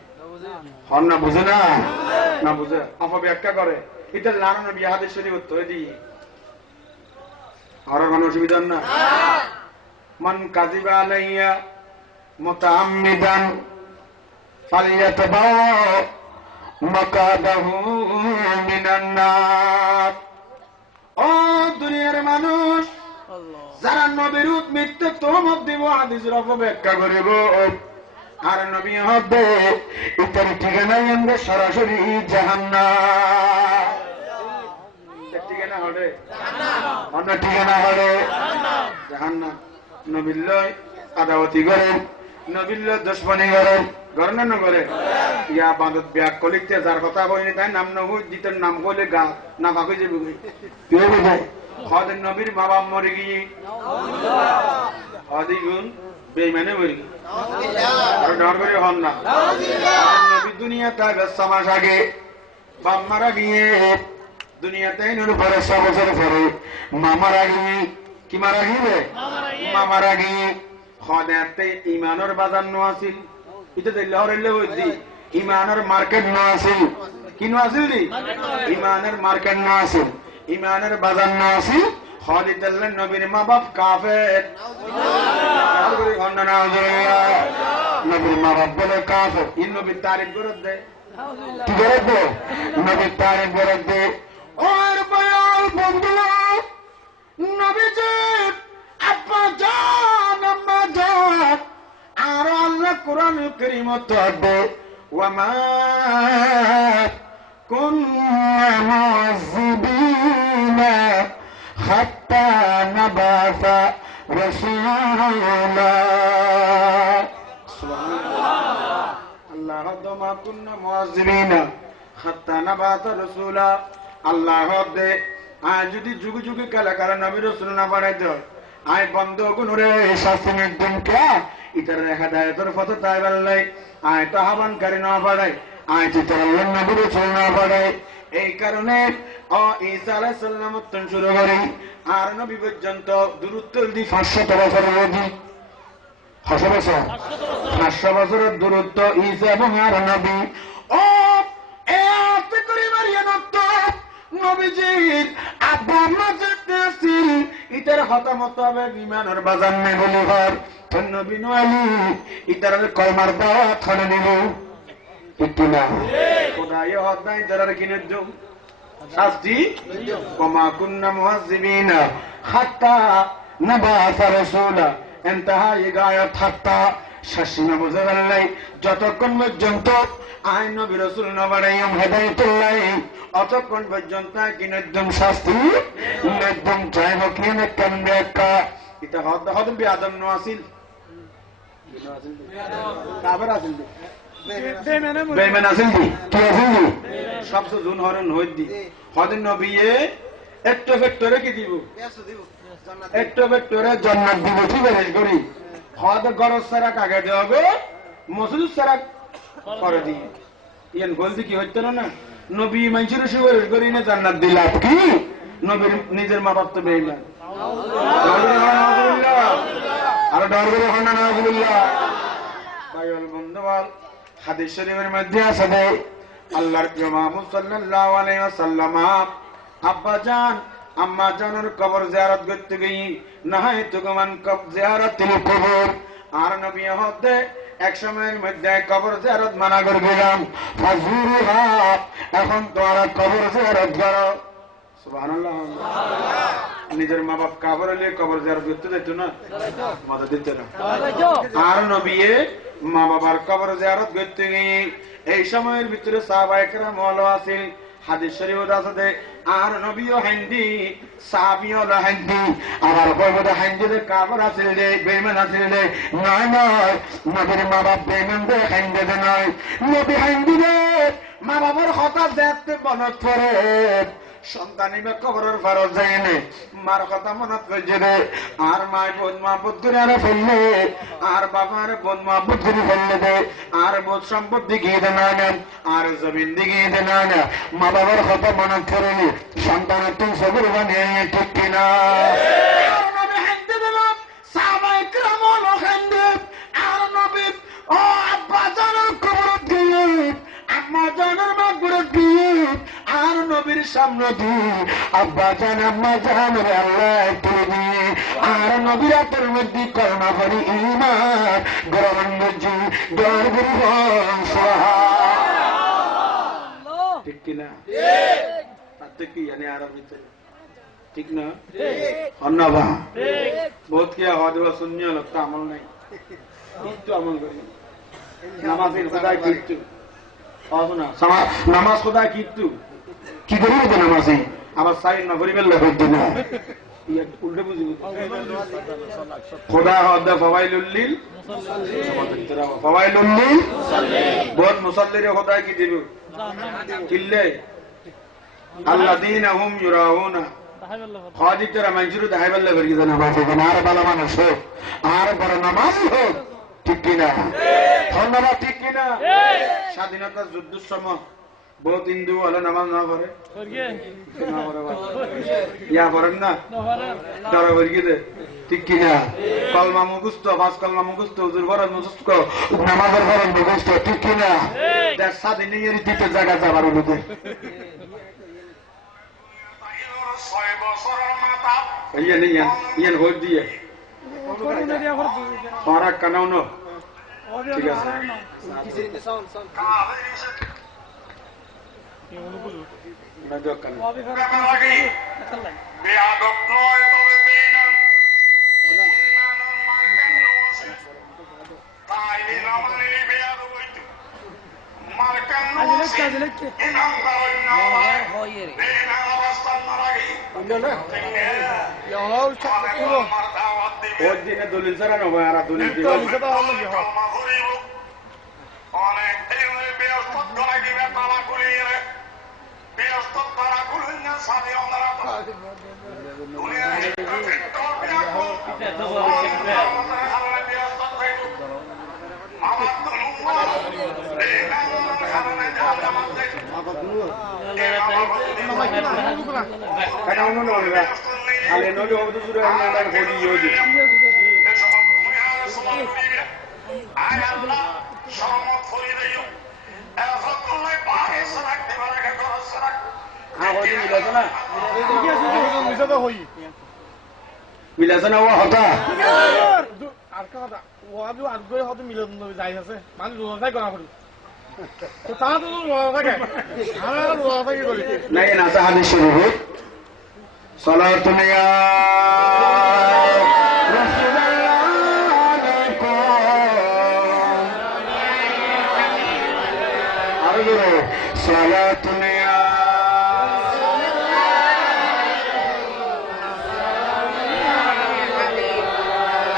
হন না বুঝে না না বুঝে অপব্যাখ্যা করে এটা লানো বিয়া হাদিস শরীফ ধরে দিই আর কোনো অসুবিধা না মান কাযিবা আলাইয়া মুতাআম্মিদান ফালইয়াতাবাও মাকাদাহু মিনান নার ও দুনিয়ার মানুষ যারা নবীর মিথ্যে তোমত দিব হাদিসের অপব্যাখ্যা করিব আর নবী হবে ইতার ঠিকানা এমনি সরাসরি জাহান্নাম ঠিকানা হবে অন্য ঠিকানা হবে জাহান্নাম নবীর লয় আদাওয়াতি করেন নবীর লয় দুশমনি করেন ঘর না করে ইয়া বাঁধত ব্যাগ কলিতে যার কথা কইনি তাই নাম নহুই দিতেন নাম কইলে গা না ভাগে যাবে তুই বোঝায় খদের নবীর বাবা মরে গিয়ে অধিগুণ বেইমানে মরে গিয়ে ডর করে হন না নবী দুনিয়া তাই 5 মাস আগে বাপ মারা গিয়ে দুনিয়াতে নুর পরে 100 বছর পরে মা মারা গিয়ে কি মারা গিয়ে মা মারা গিয়ে খদেতে ইমানের বাজার নো আছিল এটা দিলে হরেলে হইতি ইমানের মার্কেট না আছিল কি না আছিল দি ইমানের মার্কেট না আছিল ইমানের বাজার না আছিল খালিদ আল্লাহ নবীর মা বাপ কাফের আর করে খন্ডন আল্লাহ নবীর মা বাপ বলে কাফের ইন নবীর তারিফ করে দে কি করে দে নবীর তারিফ করে দে ওর বয়াল বন্ধু নবীজি আপা জান আম্মা জান আর আল্লাহ কোরআনুল কারীমত হবে ওয়ামা কুন্না মুযিবিনা হাত্তা নাবাসা রাসূলা সুবহানাল্লাহ আল্লাহ দমা কুন্না মুযিবিনা হাত্তা নাবাসা রাসূলা আল্লাহ হবে আজ যদি যুগ যুগে কালাকার নবী রাসূল না বাড়াইতে আয় বন্ধ গুনরে শাস্তির দিন কে ইতার হেদায়েতের পথ তাই বললাই আয় তো আহ্বানকারী না বাড়াই আয় চিত্রাল্লাহ নবী রাসূল না বাড়াই এই কারণে ও ঈসা আলাইহিস সালাম তখন শুরু করে আর নবী পর্যন্ত দূরত্ব দি 500 বছর অবধি 500 বছরের দূরত্ব ঈসা এবং আর নবী ও এত করে মারিয়া নত নবীজির আব্বা মসজিদ আসিল ইতার হতামত হবে ইমানের বাজার নেই বলি ঘর নবী নলি ইতারের কলমার দাওয়াত হলে নিব একটু না খোদাই হদাই ইতারের কিনে দিও শাস্তি ওমা কুন্না মুআযিবিনা হাত্তা নাবাসা রাসূলা ইনতাহা গায়াত হাত্তা শাসিনা বুঝাল্লাই যতক্ষণ পর্যন্ত আই নবী রাসূল নবরাইম হেদায়েতুল্লাহ অতক্ষণ পর্যন্ত কিনেদম শাস্তি একদম চাইব কিনে কেমনে একটা এটা হদ বেয়াদব নো আসিল কাবার আসিল বেঈমান আসিল কি আসিল সবচেয়ে জুন হরন হই দি হদ নবীয়ে একটু ফেক্টরে কি দিব একটু ফেক্টরে জান্নাত দিব ঠিক আছে করি হদ গরজ সারা কাগে দেব মসজিদ সারা করে দি ইয়ান বলতে কি হইতো না নবী মানুষের সুপারিশ করি না জান্নাত দিলাম কি নবীর নিজের মা বাপ তো বেঈমান আর ডর করে হন না নাউজুবিল্লাহ ভাইওয়াল বন্ধুগণ হাদিস শরীফের মধ্যে আছে আল্লাহর প্রিয় মুহাম্মদ সাল্লাল্লাহু আলাইহি ওয়াসাল্লাম আব্বা জান আম্মা জানের কবর জিয়ারত করতে গই নাহাইতু মান কব জিয়ারাতিল কবর আর নবী হতে এক সময়ের মধ্যে কবর জিয়ারত মানা করে দিলাম ফাজুরুহা এখন তোমরা কবর জিয়ারত করো সুবহানাল্লাহ নিজের মা বাপ কবর হলে কবর জিয়ারত করতে যেত না মদদ দিত না আর নবী মা বাবার কবর জিয়ারত করতে গিয়ে এই সময়ের ভিতরে সাহাবায়ে কেরাম হলো আছেন হাদিস শরীফে আছে আর নবীও হিন্দি সাহাবীও হিন্দি আবার কইবো হিন্দিতে কবর আছে রে বেঈমান আছে রে নয় নয় নবীর মা বাপ বেঈমান দে হিন্দি দে নয় নবী হিন্দি রে মা বাবার কথা দেখতে মনত পড়ে সন্তানি বা কবরের ফরজ যায়নি মার কথা মনত করছে রে আর মায় বোধ মাহবুদ করে আরে ফেললে আর বাবার বোধ মাহবুদ করে ফেললে দে আর বোধ সম্পত্তি গিয়ে দে না আর জমিন দিকে দে না মা বাবার কথা মনত করেনি সন্তানের তুমি সবুর বানিয়ে ঠিক কিনা নবী হিন্দি দিলাম সাহাবায়ে কেরাম হিন্দি আর নবী ও আব্বা জানের কবর দিয়ে আম্মা জানের মাগফিরাত দিয়ে আর নবীর সামনে দিয়ে আব্বা জান আম্মা জান আল্লাহ তুমি আর নবীর হাতের মধ্যে করোনা করি ঈমান গরম মধ্যে দর গুরুবন সুবহানাল্লাহ ঠিক কি না ঠিক তাতে কি জানে আরবিতে ঠিক না ঠিক অন্নবা ঠিক বহুত কি আওয়াজ বা শুনিয়ে লগতা আমল নাই কিন্তু আমল করি নামাজের খোদাই কিন্তু না নামাজ খোদাই কিন্তু কি করি তো নামাজে আবার সাইন না করি বেলা হইতো না উল্টে বুঝি খোদা হদা ফাওয়াইলুল লিল ফাওয়াইলুল লিল বহুত মুসাল্লিরে খোদা কি দিব কিল্লে আল্লাযীনা হুম ইউরাউনা খাদিতরা মঞ্জুর দাহাইবাল্লা বর্গি নামাজ না আর ভালো মানুষ আর বড় নামাজ হোক ঠিক কিনা ধন্যবাদ ঠিক কিনা স্বাধীনতা যুদ্ধের সময় बहुत हिंदू वाला नमाज ना पढ़े या पढ़ें ना तारा वर्गी दे ठीक की ना कलमा मुगुस्तो पास कलमा मुगुस्तो उजुर बरन मुगुस्तो नमाजर बरन मुगुस्तो ठीक की ना देश साथी नहीं ये रीति जगह जा बारो लोगे ये नहीं ये हो दिए सारा कनाउनो ठीक है দলিল ছাড়া নয় আর দলিল मिलासना हुआ होता আর কথা ওয়াজু আর গই হতে মিলন যাই আছে মানে রোজাই করা করি তো তা তো রোজা থাকে আমরা রোজা থাকে করি নাই না হাদিস শরীফ সালাতুন ইয়া রাসূলুল্লাহ আলাইকুম আরো সালাতুন ইয়া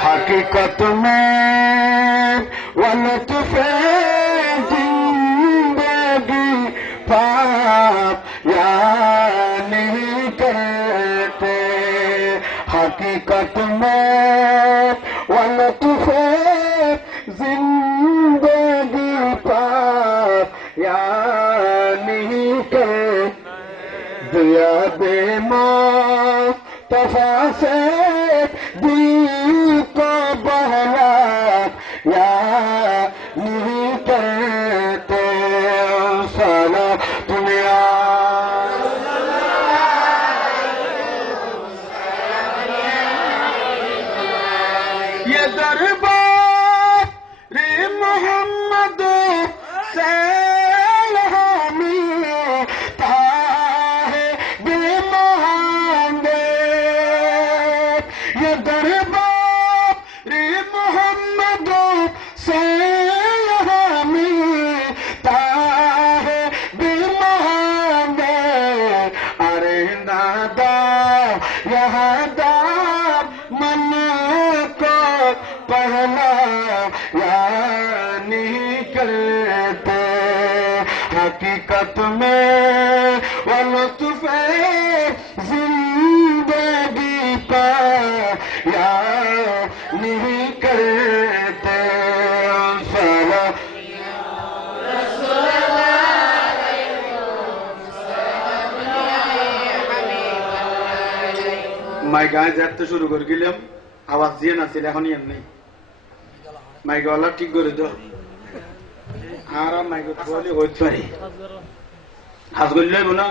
हकीकत में वलतुफ़ जिंदगी पाप या नहीं करते हकीकत में वलतुफ़ जिंदगी पाप या नहीं करते दिया बेमुस्तफा से दिल को बहला या नहीं करते साला दुनिया ये दरबार रे मोहम्मद से हकीकत में वलतुफ़ जिंदगी का या नहीं करते साला মাই গায়ে যাতে শুরু করে গেলাম আওয়াজ দিয়ে নাছিল এখনই এমনি মাই গলা ঠিক করে দাও আর মাইক বলে হইতে পারি হাজ করলে না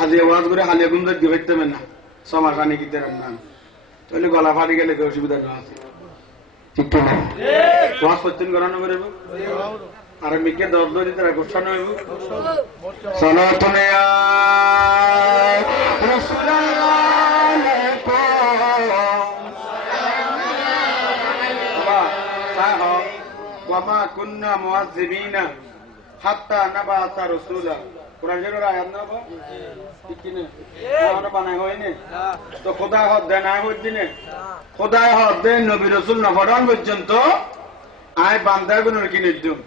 আজ আওয়াজ করে হালিয়া গুম দিয়ে পাইতে না সমাজ আনি কি দেন না তাহলে গলা ফাটি গেলে অসুবিধা না আছে ঠিক তো না ওয়াজ করতেন করানো করে আর মিকে দর দরি তারা গোছানো হইব সালাতুন ইয়া রাসূলুল্লাহ وما كنا معذبين حتى نبعث رسولا কোরআন এর আয়াত না বা ঠিক কি না আমরা বানাই হয় না তো খোদা হদ দেন আয় হদ দিনে খোদা হদ দেন নবী রাসূল না ফরমান পর্যন্ত আয় বান্দার গুনাহ কি নিদুম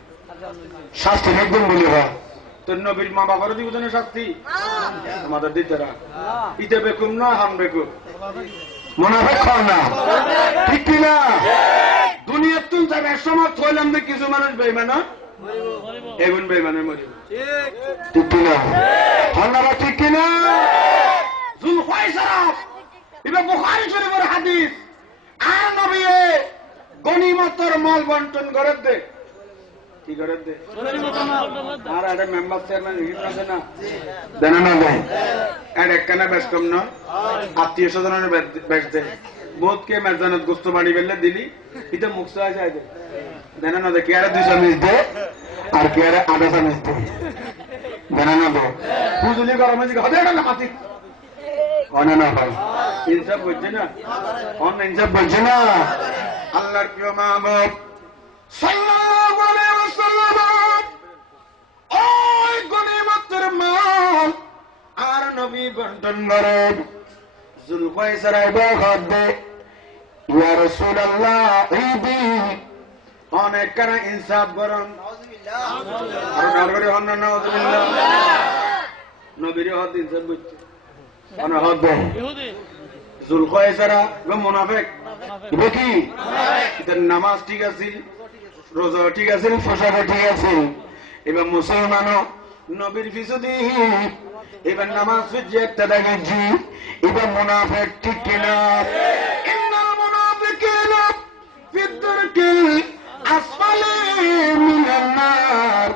শাস্তি নিদুম বলি হয় তো নবীর মা বাবার দিব না শাস্তি আমাদের দিতরা ইতে বেকুম না হাম বেকুম মুনাফিক হও না ঠিক কি না দুনিয়ার তুন যাবে সমাজ হইলাম না কিছু মানুষ বেঈমান এগুন বেঈমানের মরিব ঠিক কি না আল্লাহ ঠিক কি না জুল খায়সারা ইবা বুখারী শরীফের হাদিস আর নবী গনিমতের মাল বন্টন করে দে কি করে দে আর আরে মেম্বার চেয়ারম্যান হিসাব আছে না দেন না দেয় আর একখানা বেশ কম না আত্মীয় স্বজনের বেশ দেয় বহুত কে মেজানত গোস্ত বাড়ি বেললে দিলি এটা মুখসা যায় দে দেন না দে কে আর 200 মিনিট দে আর কে আর 800 মিনিট দে দেন না দে পুজুলি গরমে যে হদে না হাতি অন না ভাই ইনসাফ বুঝছে না অন ইনসাফ বুঝছে না আল্লাহর প্রিয় মাহবুব সাল্লাল্লাহু আলাইহি ওয়াসাল্লাম ওই গনিমতের মাল আর নবী বন্টন করেন জুলখায়সারা ইবাদত দে ইয়া রাসূলুল্লাহ ঈদি অনেক কারা ইনসাফ করুন নাউযুবিল্লাহ আর নারগরে হন নাউযুবিল্লাহ নবীর হদ ইনসাফ বুঝছে অন হদ ইহুদি জুলখায়সারা ও মুনাফিক কি এদের নামাজ ঠিক আছে রোজা ঠিক আছে পোশাক ঠিক আছে এবার মুসলমানও নবীর পিছনে এবার নামাজ পড়ছে একটা দেখেছি এবার মুনাফিক ঠিক কিনা ইন্নাল মুনাফিকিনা ফিদ-দারকিল আসফালি মিনান নার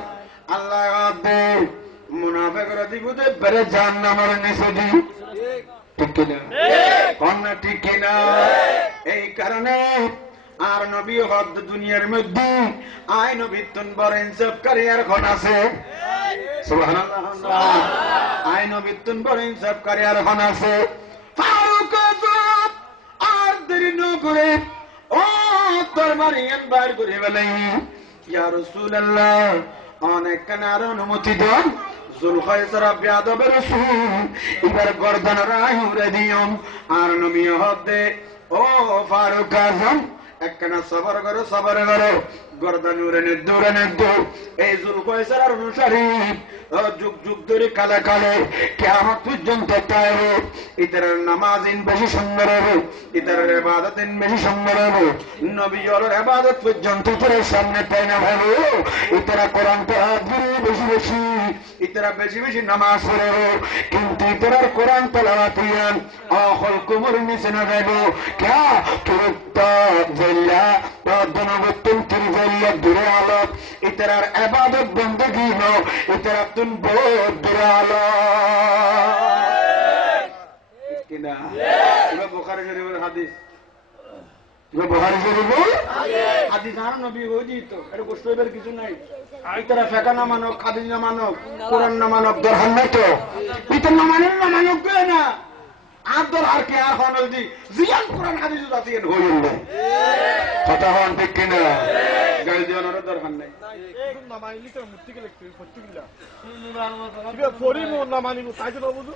আল্লাহ আদে মুনাফিকরা দিবতে বেরে জাহান্নামের নিচে দি ঠিক কিনা কোন ঠিক কিনা এই কারণে আর নবী হদ দুনিয়ার মধ্যে আইন বিত্তন বড় ইনসাফকারী আর কোন আছে? সুবহানাল্লাহ। আইন বিত্তন বড় ইনসাফকারী আর কোন আছে? ফারুক আযম আর দেরি ন করে ও তরবারিয়ান বার করে বলে, ইয়া রাসূলুল্লাহ অনেক কানার অনুমতি দেন, জুলখায়সার বিয়াদবের রাসূল এবার গর্দান রায় উড়ে দিও। আর নবী হদে ও ফারুক আযম একখানা সবর করো গর্দান উড়ে নেদ্দু এই জুলখায়সার অনুসারী যুগ যুগ ধরে কালে কালে কিয়ামত পর্যন্ত পাইবে। ইতারের নামাজ বেশি সুন্দর হবে, ইতারের ইবাদত বেশি সুন্দর হবে। নবী ওর ইবাদত পর্যন্ত তোর সামনে পাই না ভালো। ইতারা কোরআন পড়াবে বেশি বেশি, ইতারা বেশি বেশি নামাজ পড়বে, কিন্তু ইতারার কোরআন তেলাওয়াত ইয়ান আখল কুমর নিচে না যাইবো। ক্যা তুরতা জাল্লা দনবতুন তিরজাল্লা দূরে আলো। ইতারার ইবাদত বندگی নো ইতারা তুন বহুত দূরে আলো। কিনা এটা বুখারী শরীফের হাদিস, এটা বুখারী শরীফের হাদিস। আর নবী হইজি তো এটা গোষ্ঠীর কিছু নাই। ইতারা ফেকা না মানক, হাদিস না মানক, কোরআন না মানক, দরকার নাই তো। ইতার না মানেন না মানক কই না আর দর আর কি আর হন দি জিয়ান কোরআন হাদিস আছে হইল না। কথা হন ঠিক কিনা? গাল দিওয়ানোর দরকার নাই। না মানিলি তো মুক্তি কে লিখতে করতে গিলা ইবে পরি মো না মানিব তাই তো বুঝু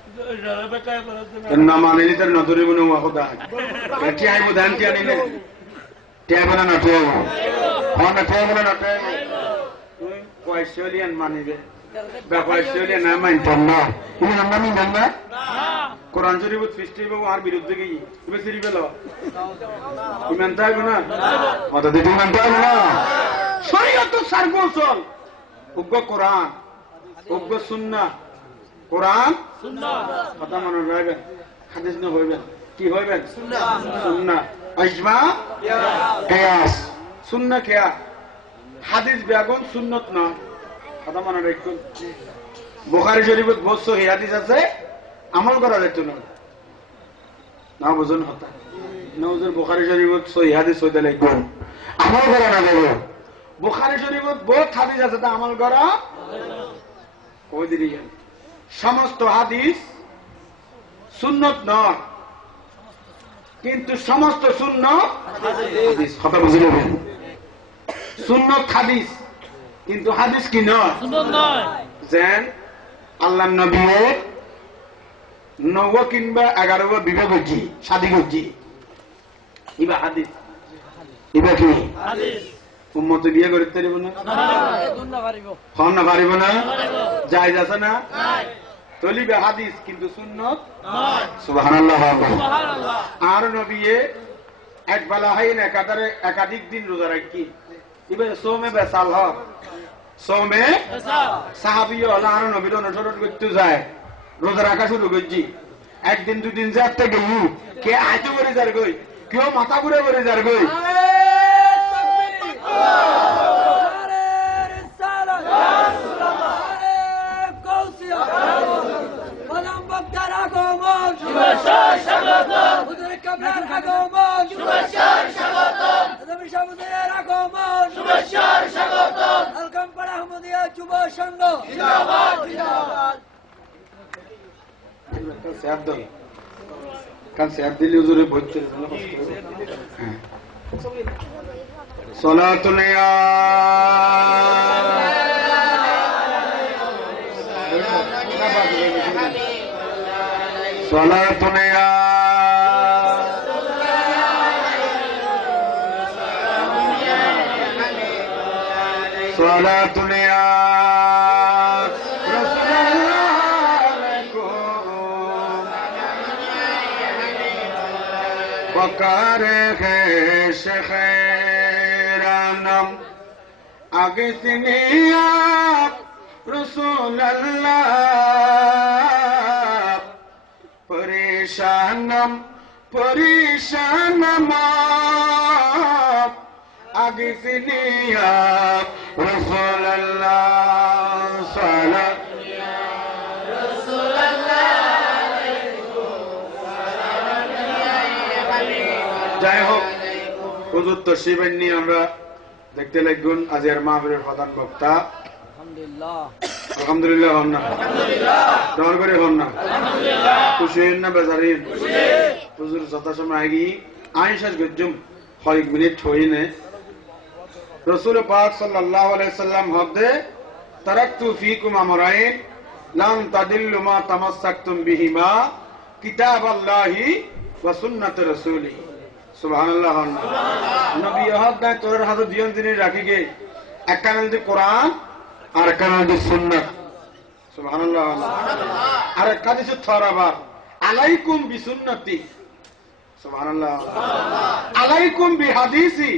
না মানিলি তো নদরে বনো খোদা কি আইবো ধান কি আনিলে টেবো না টেবো হন না টেবো না টেবো তুই কোয়েশলিয়ান মানিবে বা কোয়েশলিয়ান না মানতাম না তুমি নামি না কোরআন শরীফত ফিস্টিব আর বিরুদ্ধে কি তুমি সিরি পেলো ইমান তাইবো না অত দিদি মান তাইবো না। শরীয়ত সার্বসল উগ্র কোরআন উগ্র সুন্নাহ, কোরআন সুন্নাহ কথা মনে রাখবেন। হাদিস না হইবেন কি হইবেন? সুন্নাহ ইজমা কিয়াস। সুন্নাহ কিয়া হাদিস বেগুন সুন্নত না কথা মনে রাখুন। বুখারী শরীফত বহুত সহিহ হাদিস আছে, আমল করা যেত না না বুঝুন হতা নওজুর। বুখারী শরীফত সহিহ হাদিস হইতে লাগবে, আমল করা না যাবে। বুখারী শরীফত বহুত হাদিস আছে তা আমল করা ওই দিকে। সমস্ত হাদিস সুন্নত নয়, কিন্তু সমস্ত সুন্নত হাদিস কথা বুঝে নেবেন। সুন্নত হাদিস কিন্তু হাদিস কি নয়, সুন্নত নয়। যেন আল্লাহ নবী 9 কিংবা 11 বিবাহ করছি, শাদী করছি, ইবা হাদিস, ইবা কি হাদিস। উম্মত বিয়ে করতে পারিব না, কম না পারিব না, জায়েজ আছে না, তলিবে হাদিস কিন্তু সুন্নত সুবহানাল্লাহ। আর নবী এক বেলা হাইন একাধারে একাধিক দিন রোজা রাখি, এবার সোমে বেসাল হ সোমে সাহাবী হল আর নবীর অনুসরণ করতে যায়, রোজা রাখা শুরু করছি। একদিন দুদিন যাতে গেলু কে আইতে করে যার গই, কেউ মাথা ঘুরে করে যার গই। কাল স্যার দিলে হুজুরে বলতে সালাতুল ইয়া সালাতুল ইয়া সালাতুল ইয়া বকারে শেখেরানম আগে সিনিয়া রাসূলুল্লাহ পরেশানম পরেশানম আগে সিনিয়া রাসূলুল্লাহ সালাত যাই হোক হুজুর তশরিফ নিয়ে আমরা দেখতে লাগুন আজের মাহফিলের প্রধান বক্তা আলহামদুলিল্লাহ হন না দর করে হন না খুশি হন না বেজারিন হুজুর যথাসময় আগি আইন গজ্জুম কয়েক মিনিট হইনে রসুল পাক সাল্লাল্লাহু আলাইহি সাল্লাম হদে তারাকতু ফীকুম আমরাইন লান তাদিল্লু মা তামাসসাকতুম বিহিমা কিতাবাল্লাহি ওয়া সুন্নাত রাসূলি সুবহানাল্লাহ নবী হদ না তোর হাতে জীবন দিনে রাখিগে একখান দি কোরআন আর একখান দি সুন্নাত সুবহানাল্লাহ আর একখান দি থরাবা আলাইকুম বিসুন্নতি সুবহানাল্লাহ আলাইকুম বিহাদিসি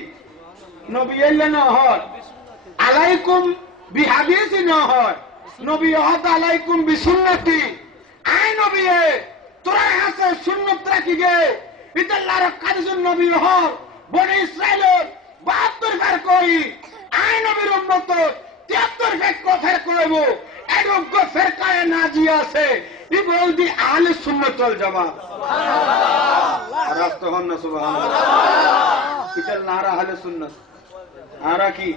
নবী এলেন হয় আলাইকুম বিহাদিসি না হয় নবী হদ আলাইকুম বিসুন্নতি আই নবী তোরা হাতে সুন্নাত রাখিগে ইতাল্লাহর কাদিসুন নবী হর বনি ইসরাইলের 72 ফের কই আই নবীর উম্মত 73 ফের কফের কইব এরকম কফের কায়ে নাজি আছে ই বলদি আহলে সুন্নাত ওয়াল জামাত সুবহানাল্লাহ রাস্ত হন না সুবহানাল্লাহ ইতাল্লাহর আহলে সুন্নাত আরা কি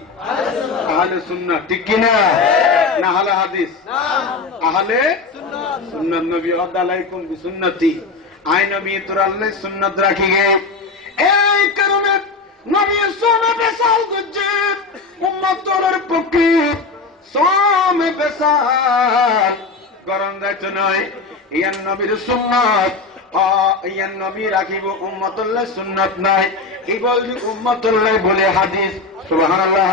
আহলে সুন্নাত ঠিক কি না না আহলে হাদিস আহলে সুন্নাত নবী আলাইকুম বিসুন্নতি আই নবী তোরা আল্লাহ সুন্নাত রাখিগে এই কারণে নবী সোমে বেসাল গুজে উম্মতের পক্ষে সোমে বেসাল করন দায়িত্ব নয় ইয়ান নবীর সুন্নাত ইয়ান নবী রাখিব উম্মতুল্লাহ সুন্নাত নাই এই বলছি উম্মতুল্লাহ বলে হাদিস সুবহানাল্লাহ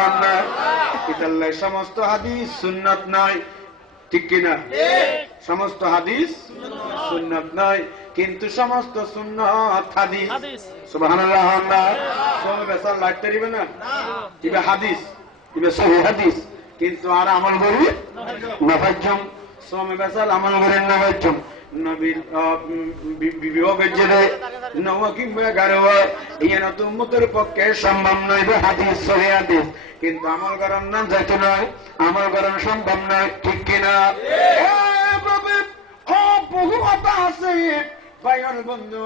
ইতাল্লাহ সমস্ত হাদিস সুন্নাত নাই ঠিক কি না সমস্ত হাদিস সুন্নাত নাই কিন্তু সমস্ত সুন্নাত হাদিস সুবহানাল্লাহ সব বেসাল লাগতে দিবে না ইবে হাদিস ইবে সহি হাদিস কিন্তু আর আমল করি নাফাজম সব বেসাল আমল করেন নাফাজম নবীর বিভাগের জেরে নওয়া কিংবা গারোয়া ইয়ান তো উম্মতের পক্ষে সম্ভব নয় হাদিস সহি হাদিস কিন্তু আমল করার নাম যাইতে নয় আমল করার সম্ভব নয় ঠিক কিনা বহু কথা আছে ভাইয়ের বন্ধু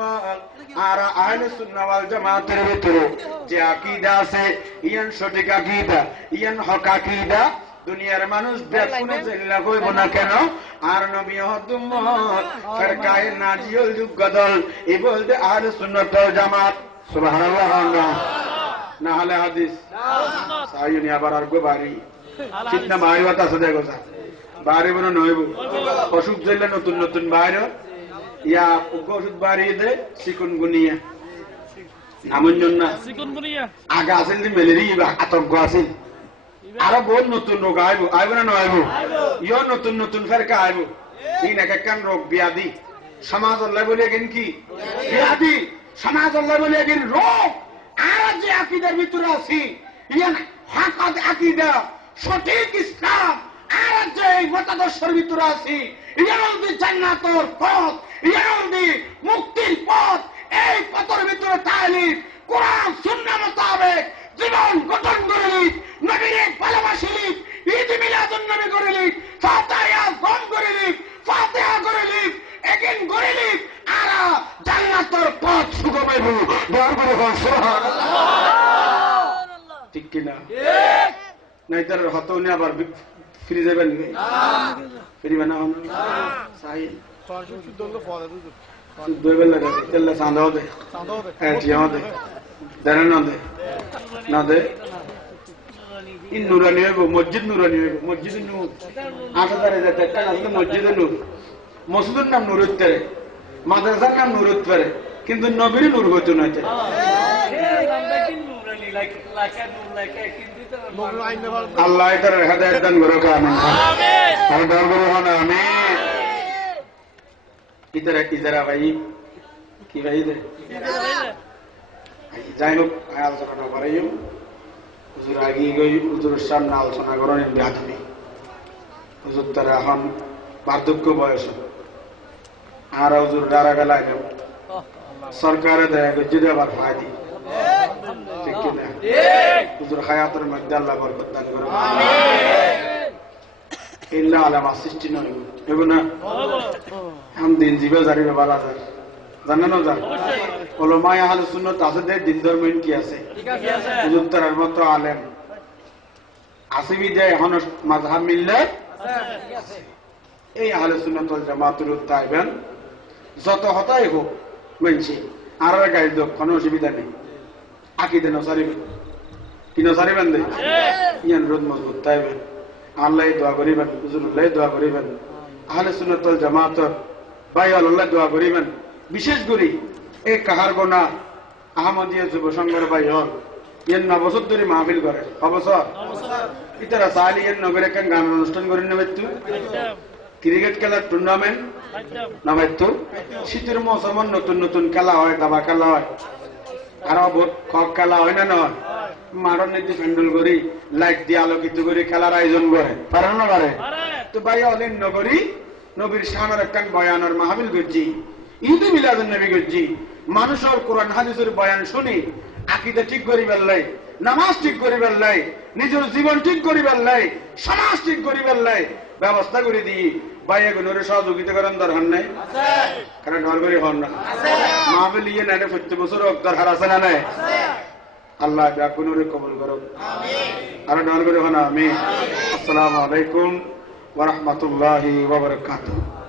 আর আহলে সুন্নাহ ওয়াল জামাতের ভিতরে যে আকীদা আছে ইয়ান সঠিক আকীদা ইয়ান হক আকীদা দুনিয়ার মানুষ বেকুনে জেল্লা কইব না কেন আর নবী উম্মত ফিরকায়ে নাজিয়ুল যুগদল এই বলতে আহলে সুন্নাত ওয়াল জামাত সুবহানাল্লাহ না হলে হাদিস সাইনি আবার আর গো বাড়ি কিতনা মারি কথা আছে দেখো স্যার বাড়ি বড় নইব অসুখ জেলে নতুন নতুন বাইরে ইয়া ওষুধ বাড়িয়ে দে চিকুনগুনিয়া নামঞ্জন না চিকুনগুনিয়া আগে আসেন যে ম্যালেরিয়া আতঙ্ক আছে আরো বহুত নতুন রোগ আইব আইব না নইব ইয়ো নতুন নতুন ফেরকা আইব এই না কেন রোগ ব্যাধি সমাজ আল্লাহ বলে গেন কি ব্যাধি সমাজ আল্লাহ বলে গেন রোগ আর যে আকীদার ভিতরে আছি ইয়ান হক আকীদা সঠিক ইসলাম আর যে মতাদর্শের ভিতরে আছি ইয়ান দি জান্নাতের পথ ইয়ান দি মুক্তির পথ এই পথের ভিতরে তালিম কোরআন সুন্নাহ মোতাবেক জীবন গঠন করিলি নবীর ভালোবাসিলি ঈদ মিলাদুন নবী করিলি ফাতিহা গম করিলি ফাতিহা করিলি একিন করিলি আর জান্নাতের পথ সুগম হইব দোয়া করে সুবহানাল্লাহ ঠিক কি না ঠিক নাই তার হতনে আবার ফিরে যাবেন ফিরে বানাও না সাই শুদ্ধ হলো পড়া শুদ্ধ হইবে লাগা তেলা চাঁদাও দে এটিও দে দেন না দে ইন নুরানি হইব মসজিদ নুরানি হইব মসজিদ নূর 8000 টাকা আসলে মসজিদ নূর মসজিদের নাম নূর হইতে মাদ্রাসার নাম নূর হইতে পারে কিন্তু নবীর নূর হইতো না আল্লাহ এটার হেদায়েত দান করুক আমিন আমিন ইদারা ভাই কি ভাই যাই হোক আলোচনাটা করাই হুজুর আগে গই হুজুরের সামনে আলোচনা করেন ব্যাধি হুজুর তারা এখন বার্ধক্য বয়স আর হুজুর ডারা গেলা সরকারে দেয় যদি আবার ফায়দি ঠিক কিনা হুজুর হায়াতের মধ্যে আল্লাহ বরকত দান করুন ইল্লা আলামা সৃষ্টি নয় এগো না हम दिन जीवे जारी में बाला जारी জানানো যায় ওলামায়ে আহলে সুন্নাত আছে যে দিন ধর্মহীন কি আছে হুজুর তার মতো আলেম আসিবি যে এখন মাযহাব মিললে এই আহলে সুন্নাত ওয়াল জামাতের উত্তাইবেন যত হতাই হোক মানছি আর গাইল দো কোনো অসুবিধা নেই আকীদা নসারিবেন কি নসারিবেন দে ইয়ান রোদ মজবুত তাইবেন আল্লাহ দোয়া করিবেন হুজুরুল্লাহ দোয়া করিবেন আহলে সুন্নাত ওয়াল জামাত ভাই আল্লাহ দোয়া করিবেন বিশেষ করে এই কাহারগোনা আহমদিয়া যুব সংঘের ভাই হল ইয়ান 9 বছর ধরে মাহফিল করে অবসর ইতারা সালি ইয়ান নগরে কেন গান অনুষ্ঠান করেন না বেতু ক্রিকেট খেলার টুর্নামেন্ট না বেতু শীতের মৌসুমে নতুন নতুন খেলা হয় দাবা খেলা হয় আরো কক খেলা হয় না নয় মারণ নীতি ফ্যান্ডল করি লাইট দিয়ে আলোকিত করে খেলার আয়োজন করে পারেন না পারে তো ভাই অলিন নগরী নবীর শানের একটা বয়ানের মাহফিল করছি ঈদ মিলাদুন নবী করছি মানুষের কোরআন হাদিসের বয়ান শুনি আকীদা ঠিক করি বেল্লাই নামাজ ঠিক করি বেল্লাই নিজের জীবন ঠিক করি বেল্লাই সমাজ ঠিক করি বেল্লাই ব্যবস্থা করে দিই ভাই এগুলোর সহযোগিতা করেন দরকার নাই কারণ ডর করে হন না মাহফিল ইয়ে না প্রত্যেক বছর দরকার আছে না নাই আল্লাহ ব্যাকুনুরে কবুল করুন আর ডর করে হন আমি আসসালামু আলাইকুম ওয়া রাহমাতুল্লাহি ওয়া বারাকাতুহু